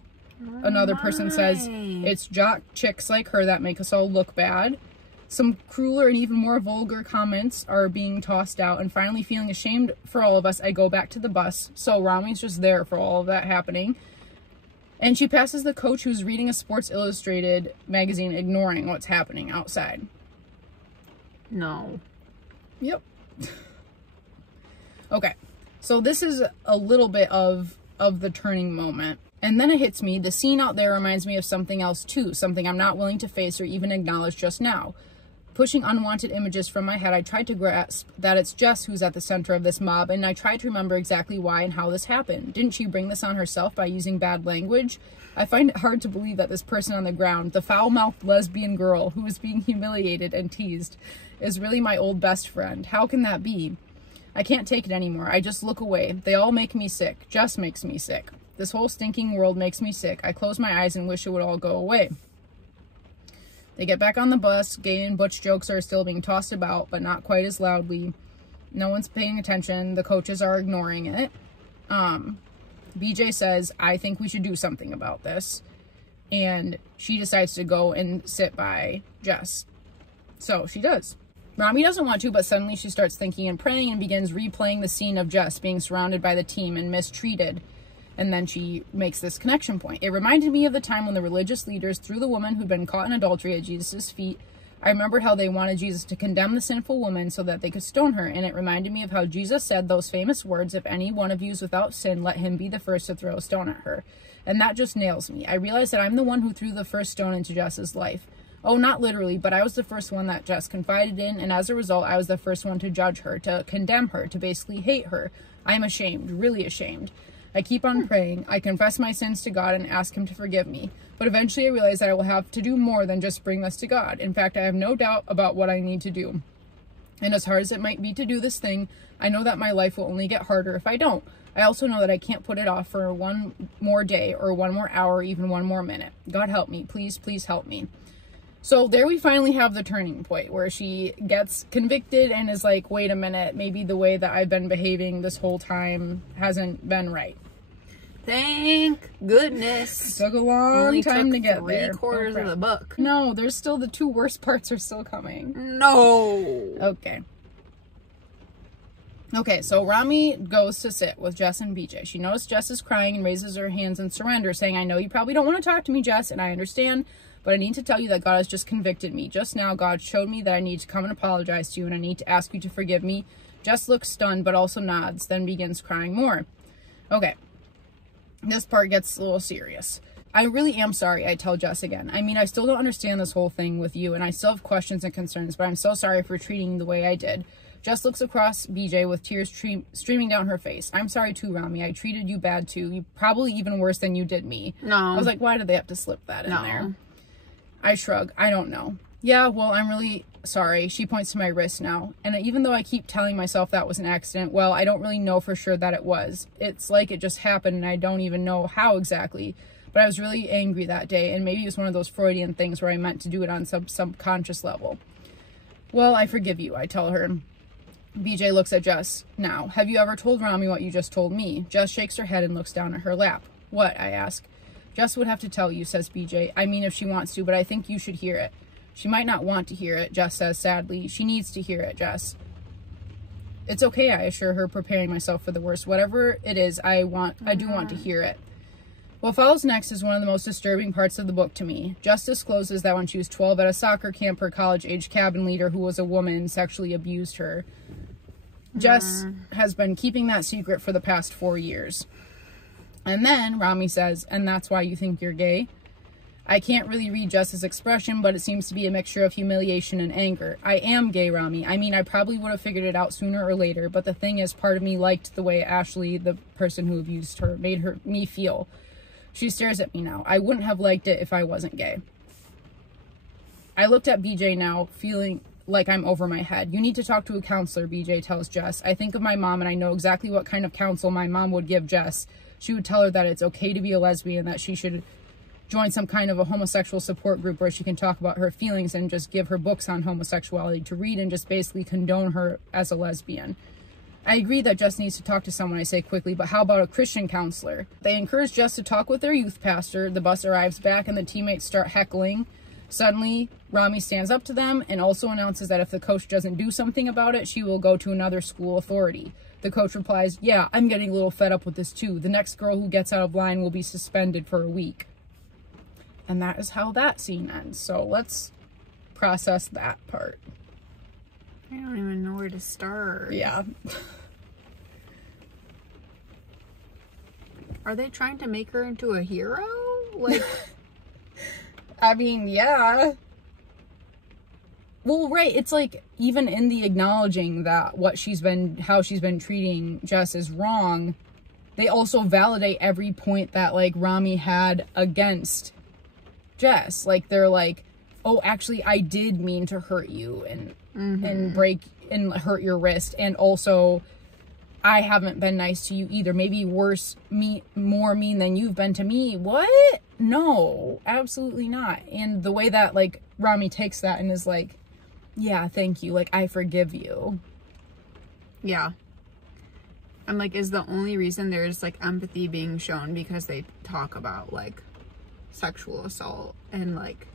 another person says it's jock chicks like her that make us all look bad. Some crueler and even more vulgar comments are being tossed out. And finally, feeling ashamed for all of us, I go back to the bus. So Rami's just there for all of that happening. And she passes the coach who's reading a Sports Illustrated magazine, ignoring what's happening outside. No. Yep. Okay. So this is a little bit of the turning moment. And then it hits me. The scene out there reminds me of something else too. Something I'm not willing to face or even acknowledge just now. Pushing unwanted images from my head, I tried to grasp that it's Jess who's at the center of this mob, and I tried to remember exactly why and how this happened. Didn't she bring this on herself by using bad language? I find it hard to believe that this person on the ground, the foul-mouthed lesbian girl who is being humiliated and teased, is really my old best friend. How can that be? I can't take it anymore. I just look away. They all make me sick. Jess makes me sick. This whole stinking world makes me sick. I close my eyes and wish it would all go away. They get back on the bus. Gay and butch jokes are still being tossed about, but not quite as loudly. No one's paying attention. The coaches are ignoring it. BJ says, I think we should do something about this. And she decides to go and sit by Jess. So she does. Rami doesn't want to, but suddenly she starts thinking and praying and begins replaying the scene of Jess being surrounded by the team and mistreated. And then she makes this connection point. It reminded me of the time when the religious leaders threw the woman who'd been caught in adultery at Jesus' feet. I remembered how they wanted Jesus to condemn the sinful woman so that they could stone her. And it reminded me of how Jesus said those famous words, if any one of you is without sin, let him be the first to throw a stone at her. And that just nails me. I realize that I'm the one who threw the first stone into Jess's life. Oh, not literally, but I was the first one that Jess confided in. And as a result, I was the first one to judge her, to condemn her, to basically hate her. I'm ashamed, really ashamed. I keep on praying. I confess my sins to God and ask him to forgive me. But eventually I realize that I will have to do more than just bring this to God. In fact, I have no doubt about what I need to do. And as hard as it might be to do this thing, I know that my life will only get harder if I don't. I also know that I can't put it off for one more day or one more hour, even one more minute. God help me. Please, please help me. So there we finally have the turning point where she gets convicted and is like, wait a minute, maybe the way that I've been behaving this whole time hasn't been right. Thank goodness. It took a long time to get there. 3/4 of the book. No, there's still the 2 worst parts are still coming. No. Okay, so Rami goes to sit with Jess and BJ. She notices Jess is crying and raises her hands in surrender, saying, I know you probably don't want to talk to me, Jess, and I understand, but I need to tell you that God has just convicted me. Just now, God showed me that I need to come and apologize to you, and I need to ask you to forgive me. Jess looks stunned, but also nods, then begins crying more. Okay. This part gets a little serious. I really am sorry, I tell Jess again. I mean, I still don't understand this whole thing with you, and I still have questions and concerns, but I'm so sorry for treating you the way I did. Jess looks across BJ with tears streaming down her face. I'm sorry too, Rami. I treated you bad too. You probably even worse than you did me. No. I was like, why did they have to slip that in there? I shrug. I don't know. Yeah, well, I'm really sorry. She points to my wrist now. And even though I keep telling myself that was an accident, well, I don't really know for sure that it was. It's like it just happened and I don't even know how exactly. But I was really angry that day, and maybe it was one of those Freudian things where I meant to do it on some subconscious level. Well, I forgive you, I tell her. BJ looks at Jess now. Have you ever told Rami what you just told me? Jess shakes her head and looks down at her lap. What? I ask. Jess would have to tell you, says BJ. I mean, if she wants to, but I think you should hear it. She might not want to hear it, Jess says sadly. She needs to hear it, Jess. It's okay, I assure her, preparing myself for the worst. Whatever it is, I do want to hear it. What follows next is one of the most disturbing parts of the book to me. Jess discloses that when she was 12 at a soccer camp, her college-age cabin leader, who was a woman, sexually abused her. Jess has been keeping that secret for the past 4 years. And then Rami says, and that's why you think you're gay? I can't really read Jess's expression, but it seems to be a mixture of humiliation and anger. I am gay, Rami. I mean, I probably would have figured it out sooner or later, but the thing is, part of me liked the way Ashley, the person who abused her, made me feel. She stares at me now. I wouldn't have liked it if I wasn't gay. I looked at BJ now, feeling like I'm over my head. You need to talk to a counselor, BJ tells Jess. I think of my mom, and I know exactly what kind of counsel my mom would give Jess. She would tell her that it's okay to be a lesbian, that she should join some kind of a homosexual support group where she can talk about her feelings and just give her books on homosexuality to read and just basically condone her as a lesbian. I agree that Jess needs to talk to someone, I say quickly, but how about a Christian counselor? They encourage Jess to talk with their youth pastor. The bus arrives back and the teammates start heckling. Suddenly, Rami stands up to them and also announces that if the coach doesn't do something about it, she will go to another school authority. The coach replies, yeah, I'm getting a little fed up with this too. The next girl who gets out of line will be suspended for a week. And that is how that scene ends. So let's process that part. I don't even know where to start. Yeah. Are they trying to make her into a hero? Like, I mean, yeah. Well, right. It's like, even in the acknowledging that how she's been treating Jess is wrong, they also validate every point that, like, Rami had against Jess. Like, they're like, oh, actually, I did mean to hurt you and break and hurt your wrist. And also, I haven't been nice to you either. Maybe worse, more mean than you've been to me. What? No, absolutely not. And the way that, like, Rami takes that and is like, yeah, thank you. Like, I forgive you. Yeah. I'm like, is the only reason there's, like, empathy being shown because they talk about, like, sexual assault and, like,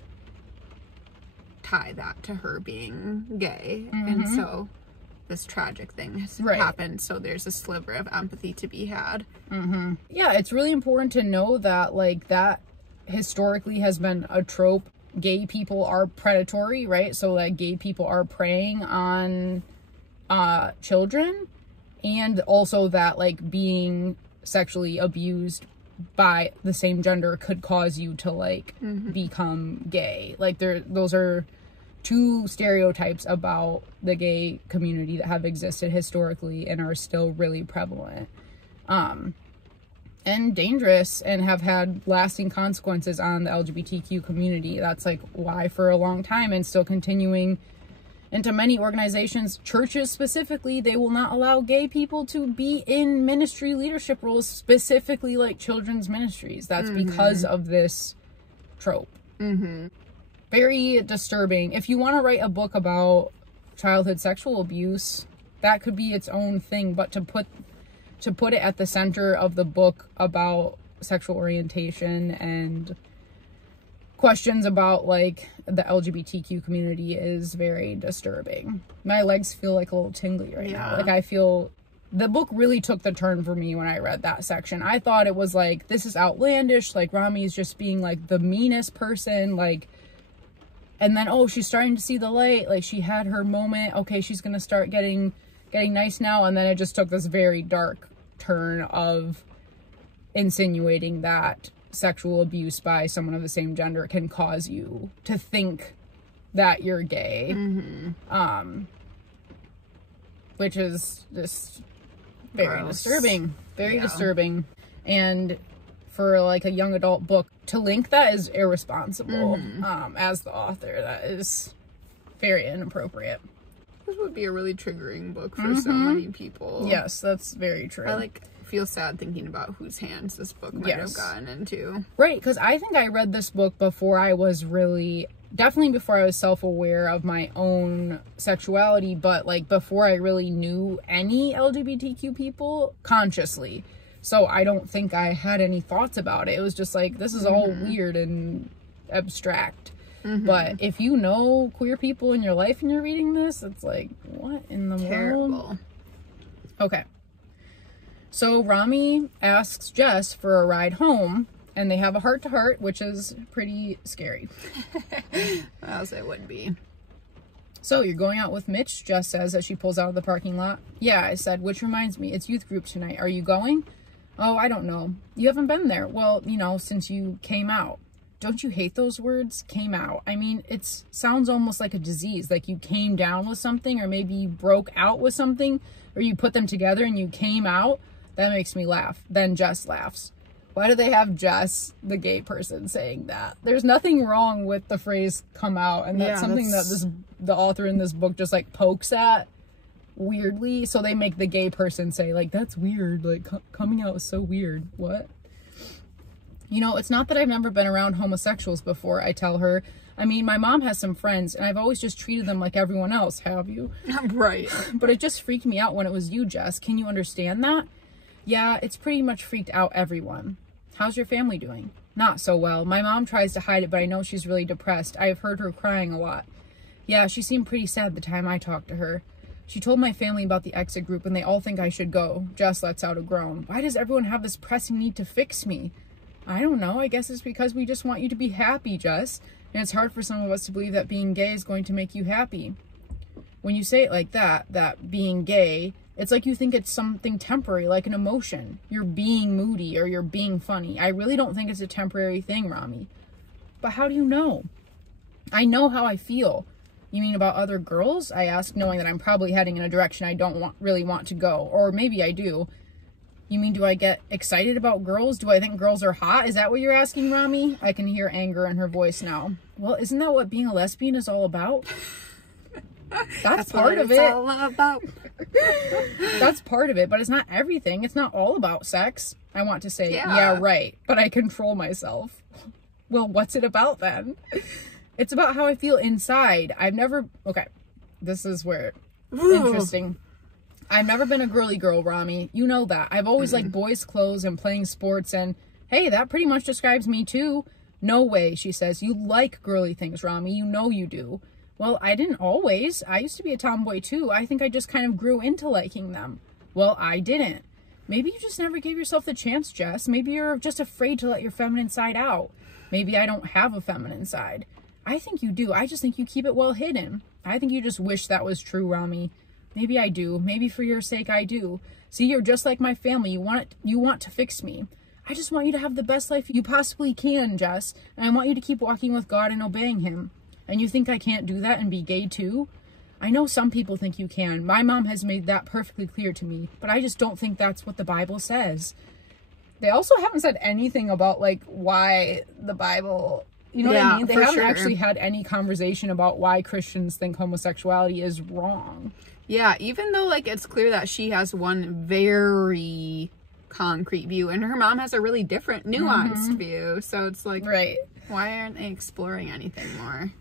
tie that to her being gay. And so this tragic thing has happened, so there's a sliver of empathy to be had. Yeah, it's really important to know that, like, that historically has been a trope. Gay people are predatory, right? So, like, gay people are preying on children, and also that, like, being sexually abused by the same gender could cause you to, like, become gay. Like, those are two stereotypes about the gay community that have existed historically and are still really prevalent and dangerous and have had lasting consequences on the LGBTQ community. That's, like, why for a long time, and still continuing into many organizations, churches specifically, they will not allow gay people to be in ministry leadership roles, specifically, like, children's ministries. That's because of this trope. Very disturbing. If you want to write a book about childhood sexual abuse, that could be its own thing, but to put it at the center of the book about sexual orientation and questions about, like, the LGBTQ community is very disturbing. My legs feel, like, a little tingly right now. Like, I feel the book really took the turn for me when I read that section. I thought it was like, this is outlandish, like, Rami's just being, like, the meanest person, like, and then, oh, she's starting to see the light, like, she had her moment, okay, she's gonna start getting nice now, and then it just took this very dark turn of insinuating that sexual abuse by someone of the same gender can cause you to think that you're gay. Which is just very disturbing. Very disturbing. And for like a young adult book, to link that is irresponsible. As the author, that is very inappropriate. This would be a really triggering book for so many people. Yes, that's very true. I feel sad thinking about whose hands this book might have gotten into. Right, because I think I read this book before I was definitely before I was self-aware of my own sexuality, but like before I really knew any LGBTQ people consciously. So I don't think I had any thoughts about it. It was just like, this is all weird and abstract. But if you know queer people in your life and you're reading this, it's like, what in the world? Okay. So Rami asks Jess for a ride home, and they have a heart-to-heart, which is pretty scary. What else it would be? So, you're going out with Mitch, Jess says as she pulls out of the parking lot. Yeah, I said, which reminds me, it's youth group tonight. Are you going? Oh, I don't know. You haven't been there. Well, you know, since you came out. Don't you hate those words? Came out. I mean, it sounds almost like a disease. Like you came down with something, or maybe you broke out with something, or you put them together and you came out. That makes me laugh. Then Jess laughs. Why do they have Jess, the gay person, saying that? There's nothing wrong with the phrase come out, and that's something that the author in this book just like pokes at weirdly. So they make the gay person say like, that's weird. Like coming out is so weird. What? You know, it's not that I've never been around homosexuals before, I tell her. I mean, my mom has some friends, and I've always just treated them like everyone else. Have you? Right. But it just freaked me out when it was you, Jess. Can you understand that? Yeah, it's pretty much freaked out everyone. How's your family doing? Not so well. My mom tries to hide it, but I know she's really depressed. I have heard her crying a lot. Yeah, she seemed pretty sad the time I talked to her. She told my family about the exit group, and they all think I should go. Jess lets out a groan. Why does everyone have this pressing need to fix me? I don't know. I guess it's because we just want you to be happy, Jess. And it's hard for some of us to believe that being gay is going to make you happy. When you say it like that being gay, it's like you think it's something temporary, like an emotion. You're being moody or you're being funny. I really don't think it's a temporary thing, Rami. But how do you know? I know how I feel. You mean about other girls? I ask, knowing that I'm probably heading in a direction I don't really want to go. Or maybe I do. You mean, do I get excited about girls? Do I think girls are hot? Is that what you're asking, Rami? I can hear anger in her voice now. Well, isn't that what being a lesbian is all about? That's part of it. That's all about. That's part of it, but it's not everything. It's not all about sex. I want to say, yeah, right, but I control myself. Well, what's it about then? It's about how I feel inside. Okay, this is where, interesting. I've never been a girly girl, Rami. You know that. I've always liked boys' clothes and playing sports, and hey, that pretty much describes me too. No way, she says. You like girly things, Rami. You know you do. Well, I didn't always. I used to be a tomboy too. I think I just kind of grew into liking them. Well, I didn't. Maybe you just never gave yourself the chance, Jess. Maybe you're just afraid to let your feminine side out. Maybe I don't have a feminine side. I think you do. I just think you keep it well hidden. I think you just wish that was true, Rami. Maybe I do. Maybe for your sake I do. See, you're just like my family. You want to fix me. I just want you to have the best life you possibly can, Jess. And I want you to keep walking with God and obeying him. And you think I can't do that and be gay too? I know some people think you can. My mom has made that perfectly clear to me. But I just don't think that's what the Bible says. They also haven't said anything about, like, why the Bible... You know what I mean? They haven't actually had any conversation about why Christians think homosexuality is wrong. Yeah, even though, like, it's clear that she has one very concrete view, and her mom has a really different, nuanced view. So it's like, right. Why aren't they exploring anything more?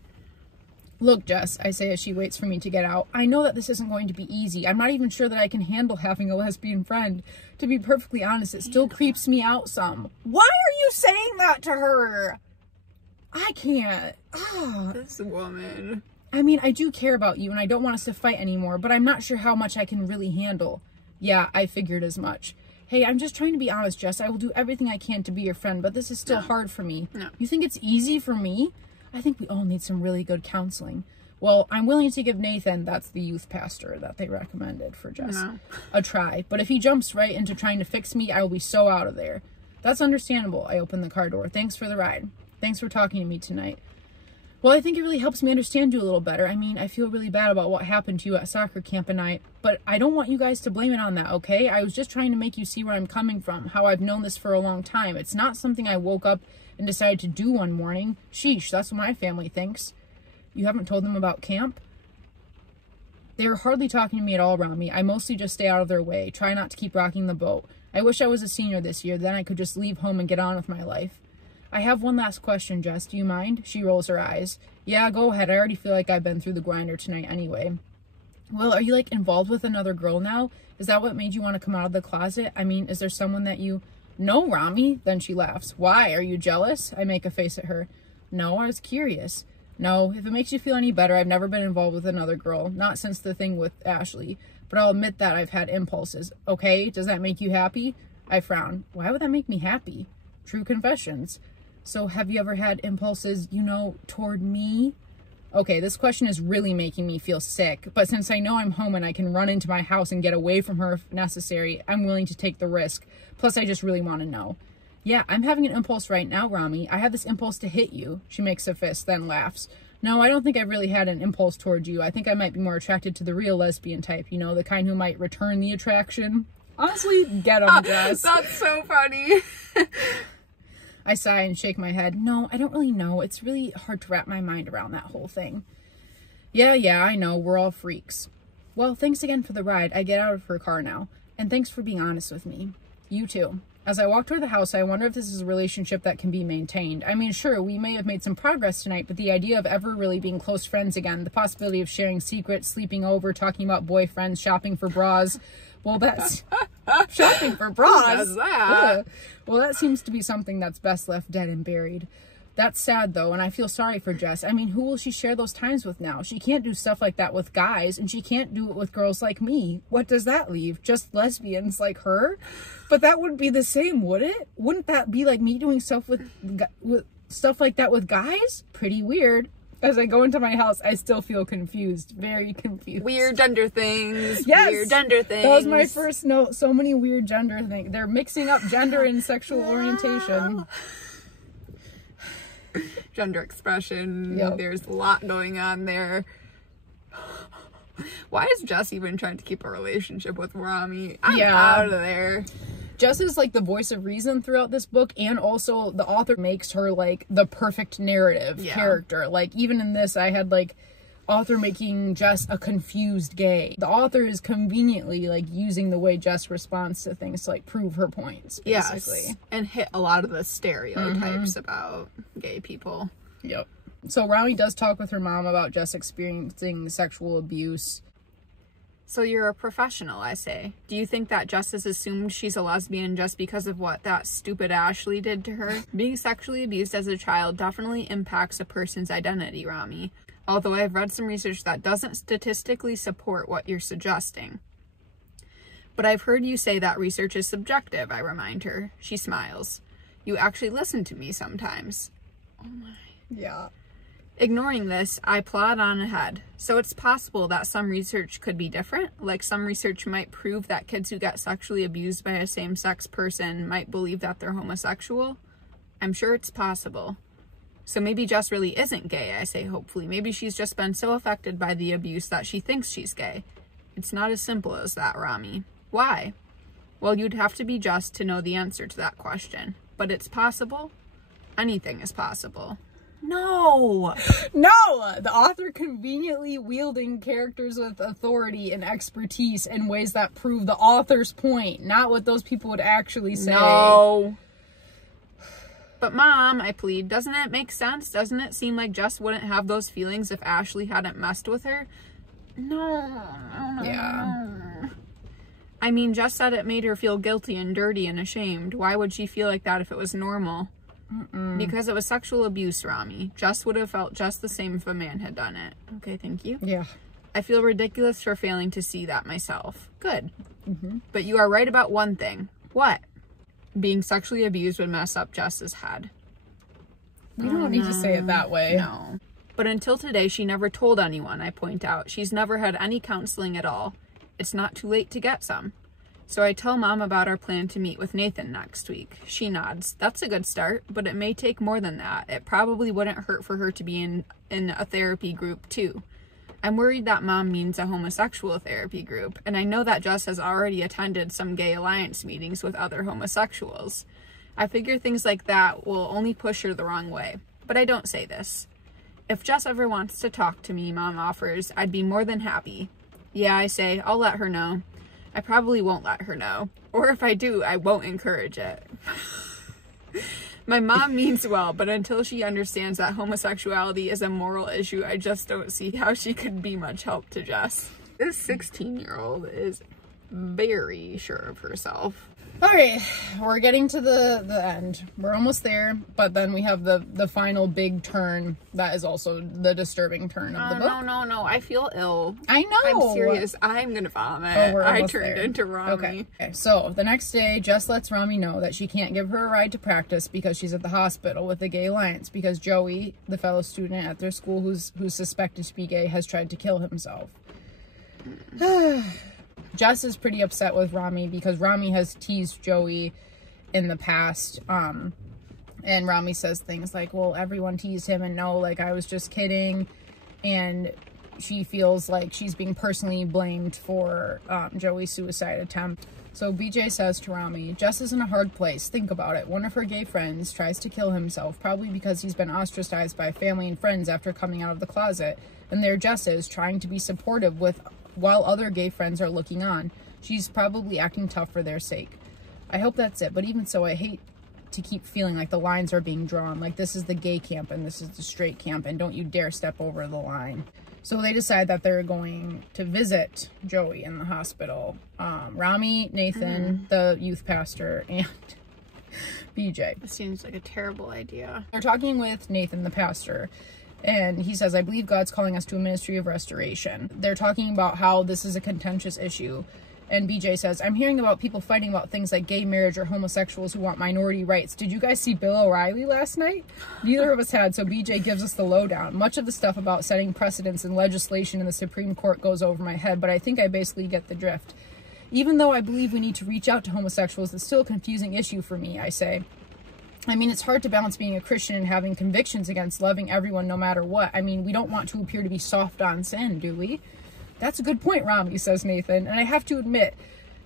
Look, Jess, I say as she waits for me to get out, I know that this isn't going to be easy. I'm not even sure that I can handle having a lesbian friend. To be perfectly honest, it still creeps me out some. Why are you saying that to her? I can't. This woman. I mean, I do care about you and I don't want us to fight anymore, but I'm not sure how much I can really handle. Yeah, I figured as much. Hey, I'm just trying to be honest, Jess. I will do everything I can to be your friend, but this is still hard for me. No. You think it's easy for me? I think we all need some really good counseling. Well, I'm willing to give Nathan, that's the youth pastor that they recommended for Jess, a try. But if he jumps right into trying to fix me, I will be so out of there. That's understandable. I opened the car door. Thanks for the ride. Thanks for talking to me tonight. Well, I think it really helps me understand you a little better. I mean, I feel really bad about what happened to you at soccer camp but I don't want you guys to blame it on that, okay? I was just trying to make you see where I'm coming from, how I've known this for a long time. It's not something I woke up and decided to do one morning. Sheesh, that's what my family thinks. You haven't told them about camp? They're hardly talking to me at all around me. I mostly just stay out of their way, try not to keep rocking the boat. I wish I was a senior this year, then I could just leave home and get on with my life. I have one last question, Jess. Do you mind? She rolls her eyes. Yeah, go ahead. I already feel like I've been through the grinder tonight anyway. Well, are you, like, involved with another girl now? Is that what made you want to come out of the closet? I mean, is there someone that you... No, Rami. Then she laughs. Why? Are you jealous? I make a face at her. No, I was curious. No, if it makes you feel any better, I've never been involved with another girl. Not since the thing with Ashley. But I'll admit that I've had impulses. Okay, does that make you happy? I frown. Why would that make me happy? True confessions. So have you ever had impulses, you know, toward me? Okay, this question is really making me feel sick, but since I know I'm home and I can run into my house and get away from her if necessary, I'm willing to take the risk. Plus, I just really want to know. Yeah, I'm having an impulse right now, Rami. I have this impulse to hit you. She makes a fist, then laughs. No, I don't think I've really had an impulse toward you. I think I might be more attracted to the real lesbian type, you know, the kind who might return the attraction. Honestly, get 'em, Jess. That's so funny. I sigh and shake my head. No, I don't really know. It's really hard to wrap my mind around that whole thing. Yeah, I know. We're all freaks. Well, thanks again for the ride. I get out of her car now. And thanks for being honest with me. You too. As I walk toward the house, I wonder if this is a relationship that can be maintained. I mean, sure, we may have made some progress tonight, but the idea of ever really being close friends again, the possibility of sharing secrets, sleeping over, talking about boyfriends, shopping for bras, well, that's... shopping for bras? Who does that? Ugh. Well, that seems to be something that's best left dead and buried. That's sad, though, and I feel sorry for Jess. I mean, who will she share those times with now? She can't do stuff like that with guys, and she can't do it with girls like me. What does that leave? Just lesbians like her? But that wouldn't be the same, would it? Wouldn't that be like me doing stuff with stuff like that with guys? Pretty weird. As I go into my house, I still feel confused. Very confused. Weird gender things. Yes! Weird gender things. That was my first note. So many weird gender things. They're mixing up gender and sexual orientation. Gender expression. Yep. There's a lot going on there. Why is Jess even trying to keep a relationship with Rami? I'm out of there. Jess is like the voice of reason throughout this book, and also the author makes her like the perfect narrative character. Like even in this, I had like author making Jess a confused gay. The author is conveniently like using the way Jess responds to things to like prove her points, basically. Yes, and hit a lot of the stereotypes about gay people. Yep. So Rami does talk with her mom about Jess experiencing sexual abuse. So you're a professional, I say. Do you think that Jess has assumed she's a lesbian just because of what that stupid Ashley did to her? Being sexually abused as a child definitely impacts a person's identity, Rami. Although I've read some research that doesn't statistically support what you're suggesting. But I've heard you say that research is subjective, I remind her. She smiles. You actually listen to me sometimes. Oh my. Yeah. Ignoring this, I plod on ahead. So it's possible that some research could be different. Like some research might prove that kids who get sexually abused by a same-sex person might believe that they're homosexual. I'm sure it's possible. So maybe Jess really isn't gay, I say hopefully. Maybe she's just been so affected by the abuse that she thinks she's gay. It's not as simple as that, Rami. Why? Well, you'd have to be Jess to know the answer to that question. But it's possible. Anything is possible. No! The author conveniently wielding characters with authority and expertise in ways that prove the author's point, not what those people would actually say. No. But Mom, I plead, doesn't it make sense? Doesn't it seem like Jess wouldn't have those feelings if Ashley hadn't messed with her? No. Yeah. I mean, Jess said it made her feel guilty and dirty and ashamed. Why would she feel like that if it was normal? Because it was sexual abuse, Rami. Jess would have felt just the same if a man had done it. Okay, thank you. Yeah. I feel ridiculous for failing to see that myself. Good. But you are right about one thing. What? Being sexually abused would mess up Jess's head. We don't need to say it that way. No. But until today, she never told anyone, I point out. She's never had any counseling at all. It's not too late to get some. So I tell Mom about our plan to meet with Nathan next week. She nods. That's a good start, but it may take more than that. It probably wouldn't hurt for her to be in a therapy group too. I'm worried that Mom means a homosexual therapy group, and I know that Jess has already attended some gay alliance meetings with other homosexuals. I figure things like that will only push her the wrong way, but I don't say this. If Jess ever wants to talk to me, Mom offers, I'd be more than happy. Yeah, I say, I'll let her know. I probably won't let her know, or if I do, I won't encourage it. My mom means well, but until she understands that homosexuality is a moral issue, I just don't see how she could be much help to Jess. This 16-year-old is very sure of herself. All right, we're getting to the end. We're almost there, but then we have the final big turn that is also the disturbing turn of the book. No, I feel ill. I know. I'm serious. I'm gonna vomit. I turned into Rami. Okay, so the next day, Jess lets Rami know that she can't give her a ride to practice because she's at the hospital with the Gay Alliance because Joey, the fellow student at their school who's suspected to be gay, has tried to kill himself. Jess is pretty upset with Rami because Rami has teased Joey in the past. And Rami says things like, well, everyone teased him and no, like, I was just kidding. And she feels like she's being personally blamed for Joey's suicide attempt. So BJ says to Rami, Jess is in a hard place. Think about it. One of her gay friends tries to kill himself, probably because he's been ostracized by family and friends after coming out of the closet. And there Jess is, trying to be supportive while other gay friends are looking on. She's probably acting tough for their sake. I hope that's it, but even so, I hate to keep feeling like the lines are being drawn, like this is the gay camp and this is the straight camp, and don't you dare step over the line. So they decide that they're going to visit Joey in the hospital. Rami, Nathan, the youth pastor, and BJ. This seems like a terrible idea. They're talking with Nathan, the pastor, and he says, I believe God's calling us to a ministry of restoration. They're talking about how this is a contentious issue. And BJ says, I'm hearing about people fighting about things like gay marriage or homosexuals who want minority rights. Did you guys see Bill O'Reilly last night? Neither of us had, so BJ gives us the lowdown. Much of the stuff about setting precedents and legislation in the Supreme Court goes over my head, but I think I basically get the drift. Even though I believe we need to reach out to homosexuals, it's still a confusing issue for me, I say. I mean, it's hard to balance being a Christian and having convictions against loving everyone no matter what. I mean, we don't want to appear to be soft on sin, do we? That's a good point, Rami, says Nathan. And I have to admit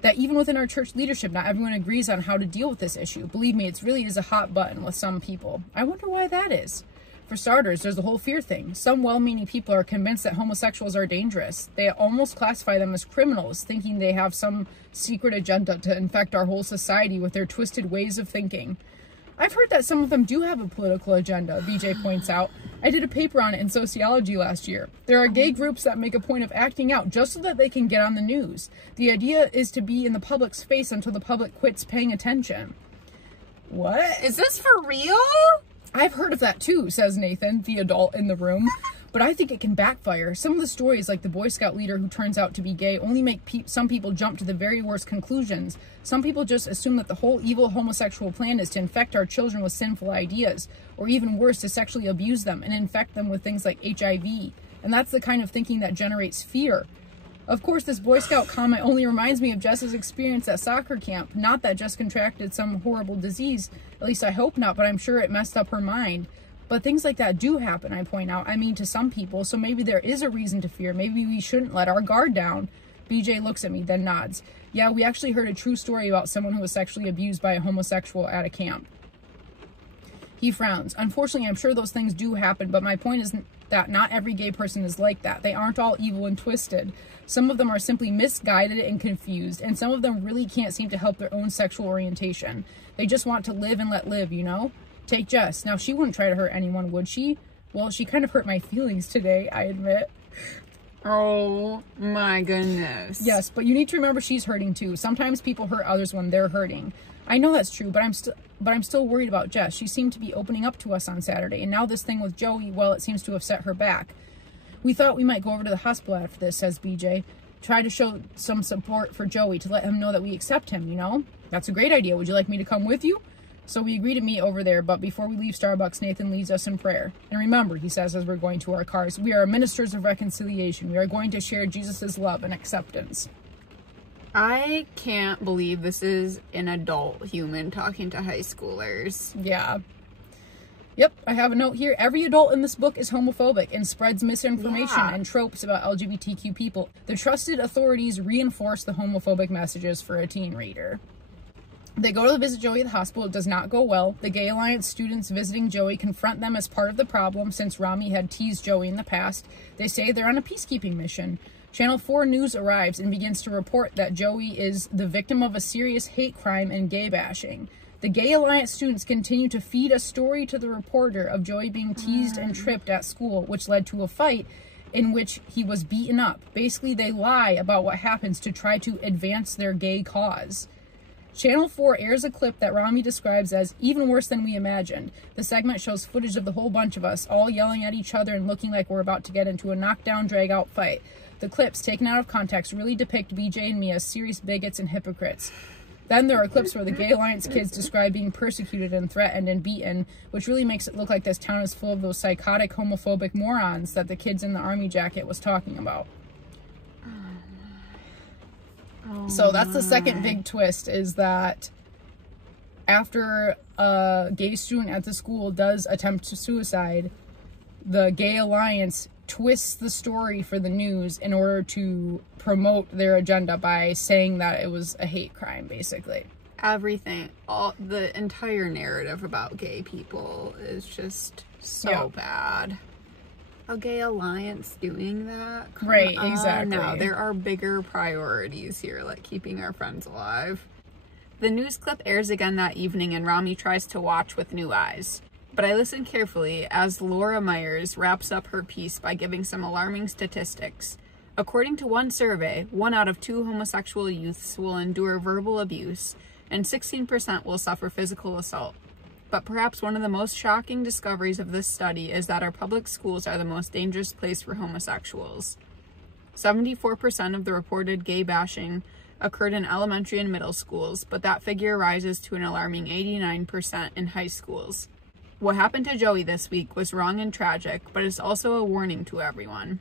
that even within our church leadership, not everyone agrees on how to deal with this issue. Believe me, it really is a hot button with some people. I wonder why that is. For starters, there's the whole fear thing. Some well-meaning people are convinced that homosexuals are dangerous. They almost classify them as criminals, thinking they have some secret agenda to infect our whole society with their twisted ways of thinking. I've heard that some of them do have a political agenda, BJ points out. I did a paper on it in sociology last year. There are gay groups that make a point of acting out just so that they can get on the news. The idea is to be in the public's face until the public quits paying attention. What? Is this for real? I've heard of that too, says Nathan, the adult in the room. But I think it can backfire. Some of the stories, like the Boy Scout leader who turns out to be gay, only make some people jump to the very worst conclusions. Some people just assume that the whole evil homosexual plan is to infect our children with sinful ideas, or even worse, to sexually abuse them and infect them with things like HIV. And that's the kind of thinking that generates fear. Of course, this Boy Scout comment only reminds me of Jess's experience at soccer camp. Not that Jess contracted some horrible disease, at least I hope not, but I'm sure it messed up her mind. But things like that do happen, I point out. I mean, to some people, so maybe there is a reason to fear. Maybe we shouldn't let our guard down. BJ looks at me, then nods. Yeah, we actually heard a true story about someone who was sexually abused by a homosexual at a camp. He frowns. Unfortunately, I'm sure those things do happen, but my point is that not every gay person is like that. They aren't all evil and twisted. Some of them are simply misguided and confused, and some of them really can't seem to help their own sexual orientation. They just want to live and let live, you know? Take Jess. Now, she wouldn't try to hurt anyone, would she? Well, she kind of hurt my feelings today, I admit. Oh my goodness. Yes, but you need to remember she's hurting too. Sometimes people hurt others when they're hurting. I know that's true, but I'm still worried about Jess. She seemed to be opening up to us on Saturday, and now this thing with Joey, well, it seems to have set her back. We thought we might go over to the hospital after this, says BJ. Try to show some support for Joey to let him know that we accept him, you know? That's a great idea. Would you like me to come with you? So we agree to meet over there, but before we leave Starbucks, Nathan leads us in prayer. And remember, he says as we're going to our cars, we are ministers of reconciliation. We are going to share Jesus' love and acceptance. I can't believe this is an adult human talking to high schoolers. Yeah. Yep, I have a note here. Every adult in this book is homophobic and spreads misinformation and tropes about LGBTQ people. The trusted authorities reinforce the homophobic messages for a teen reader. They go to visit Joey at the hospital. It does not go well. The Gay Alliance students visiting Joey confront them as part of the problem since Rami had teased Joey in the past. They say they're on a peacekeeping mission. Channel 4 News arrives and begins to report that Joey is the victim of a serious hate crime and gay bashing. The Gay Alliance students continue to feed a story to the reporter of Joey being teased and tripped at school, which led to a fight in which he was beaten up. Basically, they lie about what happens to try to advance their gay cause. Channel 4 airs a clip that Rami describes as even worse than we imagined. The segment shows footage of the whole bunch of us all yelling at each other and looking like we're about to get into a knockdown, drag-out fight. The clips, taken out of context, really depict BJ and me as serious bigots and hypocrites. Then there are clips where the Gay Alliance kids describe being persecuted and threatened and beaten, which really makes it look like this town is full of those psychotic, homophobic morons that the kids in the army jacket was talking about. So that's the second big twist, is that after a gay student at the school does attempt suicide, the Gay Alliance twists the story for the news in order to promote their agenda by saying that it was a hate crime, basically. Everything, the entire narrative about gay people is just so bad. A Gay Alliance doing that? Right, exactly. No, there are bigger priorities here, like keeping our friends alive. The news clip airs again that evening and Rami tries to watch with new eyes. But I listen carefully as Laura Myers wraps up her piece by giving some alarming statistics. According to one survey, 1 out of 2 homosexual youths will endure verbal abuse, and 16% will suffer physical assault. But perhaps one of the most shocking discoveries of this study is that our public schools are the most dangerous place for homosexuals. 74% of the reported gay bashing occurred in elementary and middle schools, but that figure rises to an alarming 89% in high schools. What happened to Joey this week was wrong and tragic, but it's also a warning to everyone.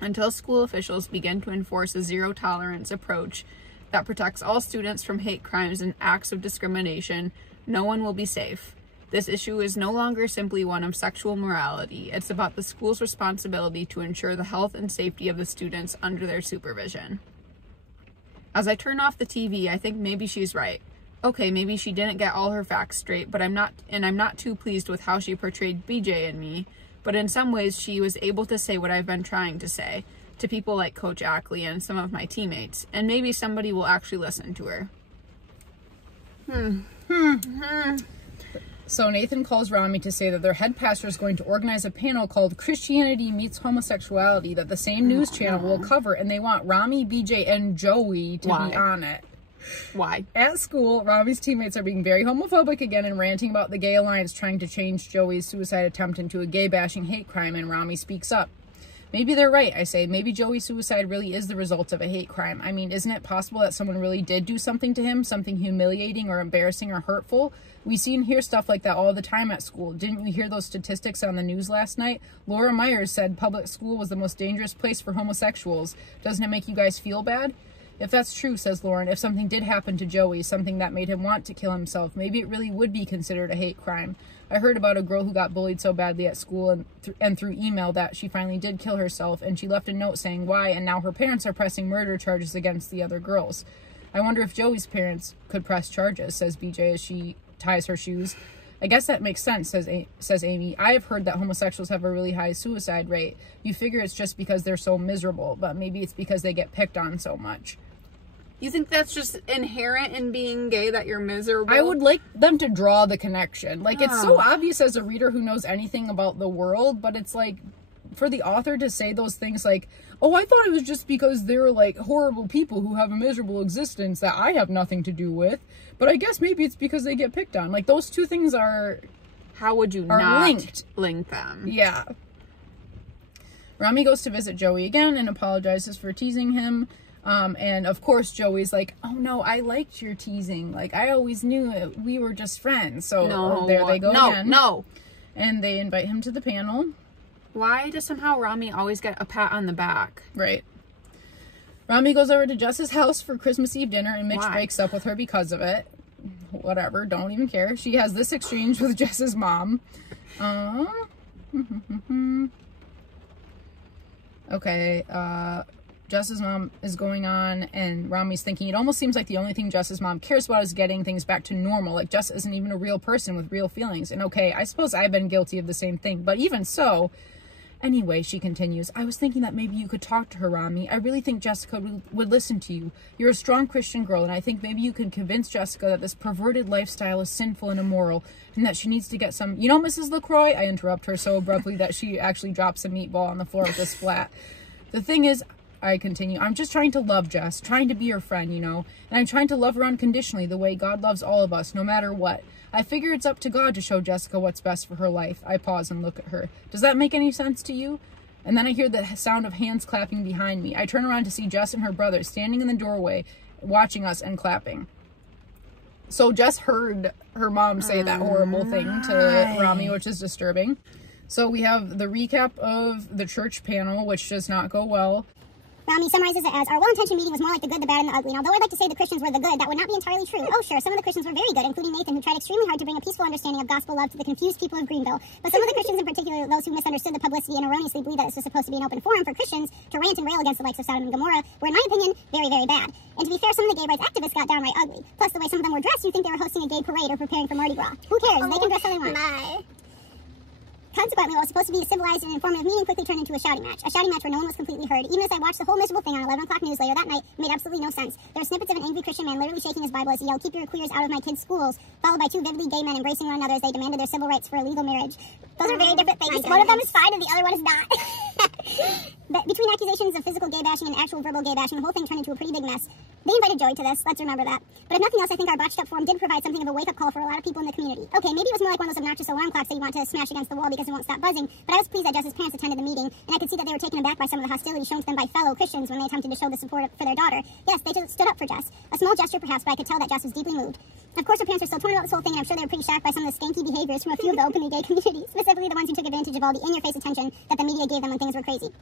Until school officials begin to enforce a zero-tolerance approach that protects all students from hate crimes and acts of discrimination, no one will be safe. This issue is no longer simply one of sexual morality. It's about the school's responsibility to ensure the health and safety of the students under their supervision. As I turn off the TV, I think maybe she's right. Okay, maybe she didn't get all her facts straight, but I'm not too pleased with how she portrayed BJ and me, but in some ways she was able to say what I've been trying to say to people like Coach Ackley and some of my teammates, and maybe somebody will actually listen to her. So Nathan calls Rami to say that their head pastor is going to organize a panel called Christianity Meets Homosexuality that the same news channel will cover, and they want Rami, BJ, and Joey to be on it. Why? At school, Rami's teammates are being very homophobic again and ranting about the Gay Alliance trying to change Joey's suicide attempt into a gay-bashing hate crime, and Rami speaks up. Maybe they're right, I say. Maybe Joey's suicide really is the result of a hate crime. I mean, isn't it possible that someone really did do something to him, something humiliating or embarrassing or hurtful? We see and hear stuff like that all the time at school. Didn't you hear those statistics on the news last night? Laura Myers said public school was the most dangerous place for homosexuals. Doesn't it make you guys feel bad? If that's true, says Lauren, if something did happen to Joey, something that made him want to kill himself, maybe it really would be considered a hate crime. I heard about a girl who got bullied so badly at school and through email that she finally did kill herself, and she left a note saying why, and now her parents are pressing murder charges against the other girls. I wonder if Joey's parents could press charges, says BJ as she ties her shoes. I guess that makes sense, says Amy. I have heard that homosexuals have a really high suicide rate. You figure it's just because they're so miserable, but maybe it's because they get picked on so much. You think that's just inherent in being gay, that you're miserable? I would like them to draw the connection. Like, it's so obvious as a reader who knows anything about the world, but it's like, for the author to say those things like, oh, I thought it was just because they're like horrible people who have a miserable existence that I have nothing to do with, but I guess maybe it's because they get picked on. Like, those two things are... How would you not link them? Yeah. Rami goes to visit Joey again and apologizes for teasing him. And of course Joey's like, oh no, I liked your teasing. Like, I always knew we were just friends. So there they go again. And they invite him to the panel. Why does somehow Rami always get a pat on the back? Right. Rami goes over to Jess's house for Christmas Eve dinner, and Mitch Why? breaks up with her because of it. Whatever, don't even care. She has this exchange with Jess's mom. Okay, Jess's mom is going on, and Rami's thinking, it almost seems like the only thing Jess's mom cares about is getting things back to normal. Like, Jess isn't even a real person with real feelings. And okay, I suppose I've been guilty of the same thing, but even so... Anyway, she continues, I was thinking that maybe you could talk to her, Rami. I really think Jessica would listen to you. You're a strong Christian girl, and I think maybe you could convince Jessica that this perverted lifestyle is sinful and immoral, and that she needs to get some... You know, Mrs. LaCroix? I interrupt her so abruptly that she actually drops a meatball on the floor of this flat. The thing is, I continue, I'm just trying to love Jess, trying to be her friend, you know, and I'm trying to love her unconditionally the way God loves all of us, no matter what. I figure it's up to God to show Jessica what's best for her life. I pause and look at her. Does that make any sense to you? And then I hear the sound of hands clapping behind me. I turn around to see Jess and her brother standing in the doorway, watching us and clapping. So Jess heard her mom say that horrible thing to Rami, which is disturbing. So we have the recap of the church panel, which does not go well. Rami summarizes it as, our well-intentioned meeting was more like the good, the bad, and the ugly. And although I'd like to say the Christians were the good, that would not be entirely true. Oh, sure, some of the Christians were very good, including Nathan, who tried extremely hard to bring a peaceful understanding of gospel love to the confused people of Greenville. But some of the Christians, in particular, those who misunderstood the publicity and erroneously believed that this was supposed to be an open forum for Christians to rant and rail against the likes of Sodom and Gomorrah, were, in my opinion, very, very bad. And to be fair, some of the gay rights activists got downright ugly. Plus, the way some of them were dressed, you'd think they were hosting a gay parade or preparing for Mardi Gras. Who cares? They can dress how they want. Consequently, what was supposed to be a civilized and informative meeting quickly turned into a shouting match. A shouting match where no one was completely heard. Even as I watched the whole miserable thing on 11 o'clock news later that night, it made absolutely no sense. There were snippets of an angry Christian man literally shaking his Bible as he yelled, "Keep your queers out of my kids' schools," followed by two vividly gay men embracing one another as they demanded their civil rights for a legal marriage. Those are very different things. One of them is fine and the other one is not. But between accusations of physical gay bashing and actual verbal gay bashing, the whole thing turned into a pretty big mess. They invited Joey to this, let's remember that. But if nothing else, I think our botched up forum did provide something of a wake-up call for a lot of people in the community. Okay, maybe it was more like one of those obnoxious alarm clocks that you want to smash against the wall because it won't stop buzzing, but I was pleased that Jess's parents attended the meeting, and I could see that they were taken aback by some of the hostility shown to them by fellow Christians when they attempted to show the support for their daughter. Yes, they stood up for Jess. A small gesture perhaps, but I could tell that Jess was deeply moved. Of course, her parents were still torn about this whole thing, and I'm sure they were pretty shocked by some of the skanky behaviors from a few of the openly gay community, specifically the ones who took advantage of all the in-your-face attention that the media gave them when things were crazy.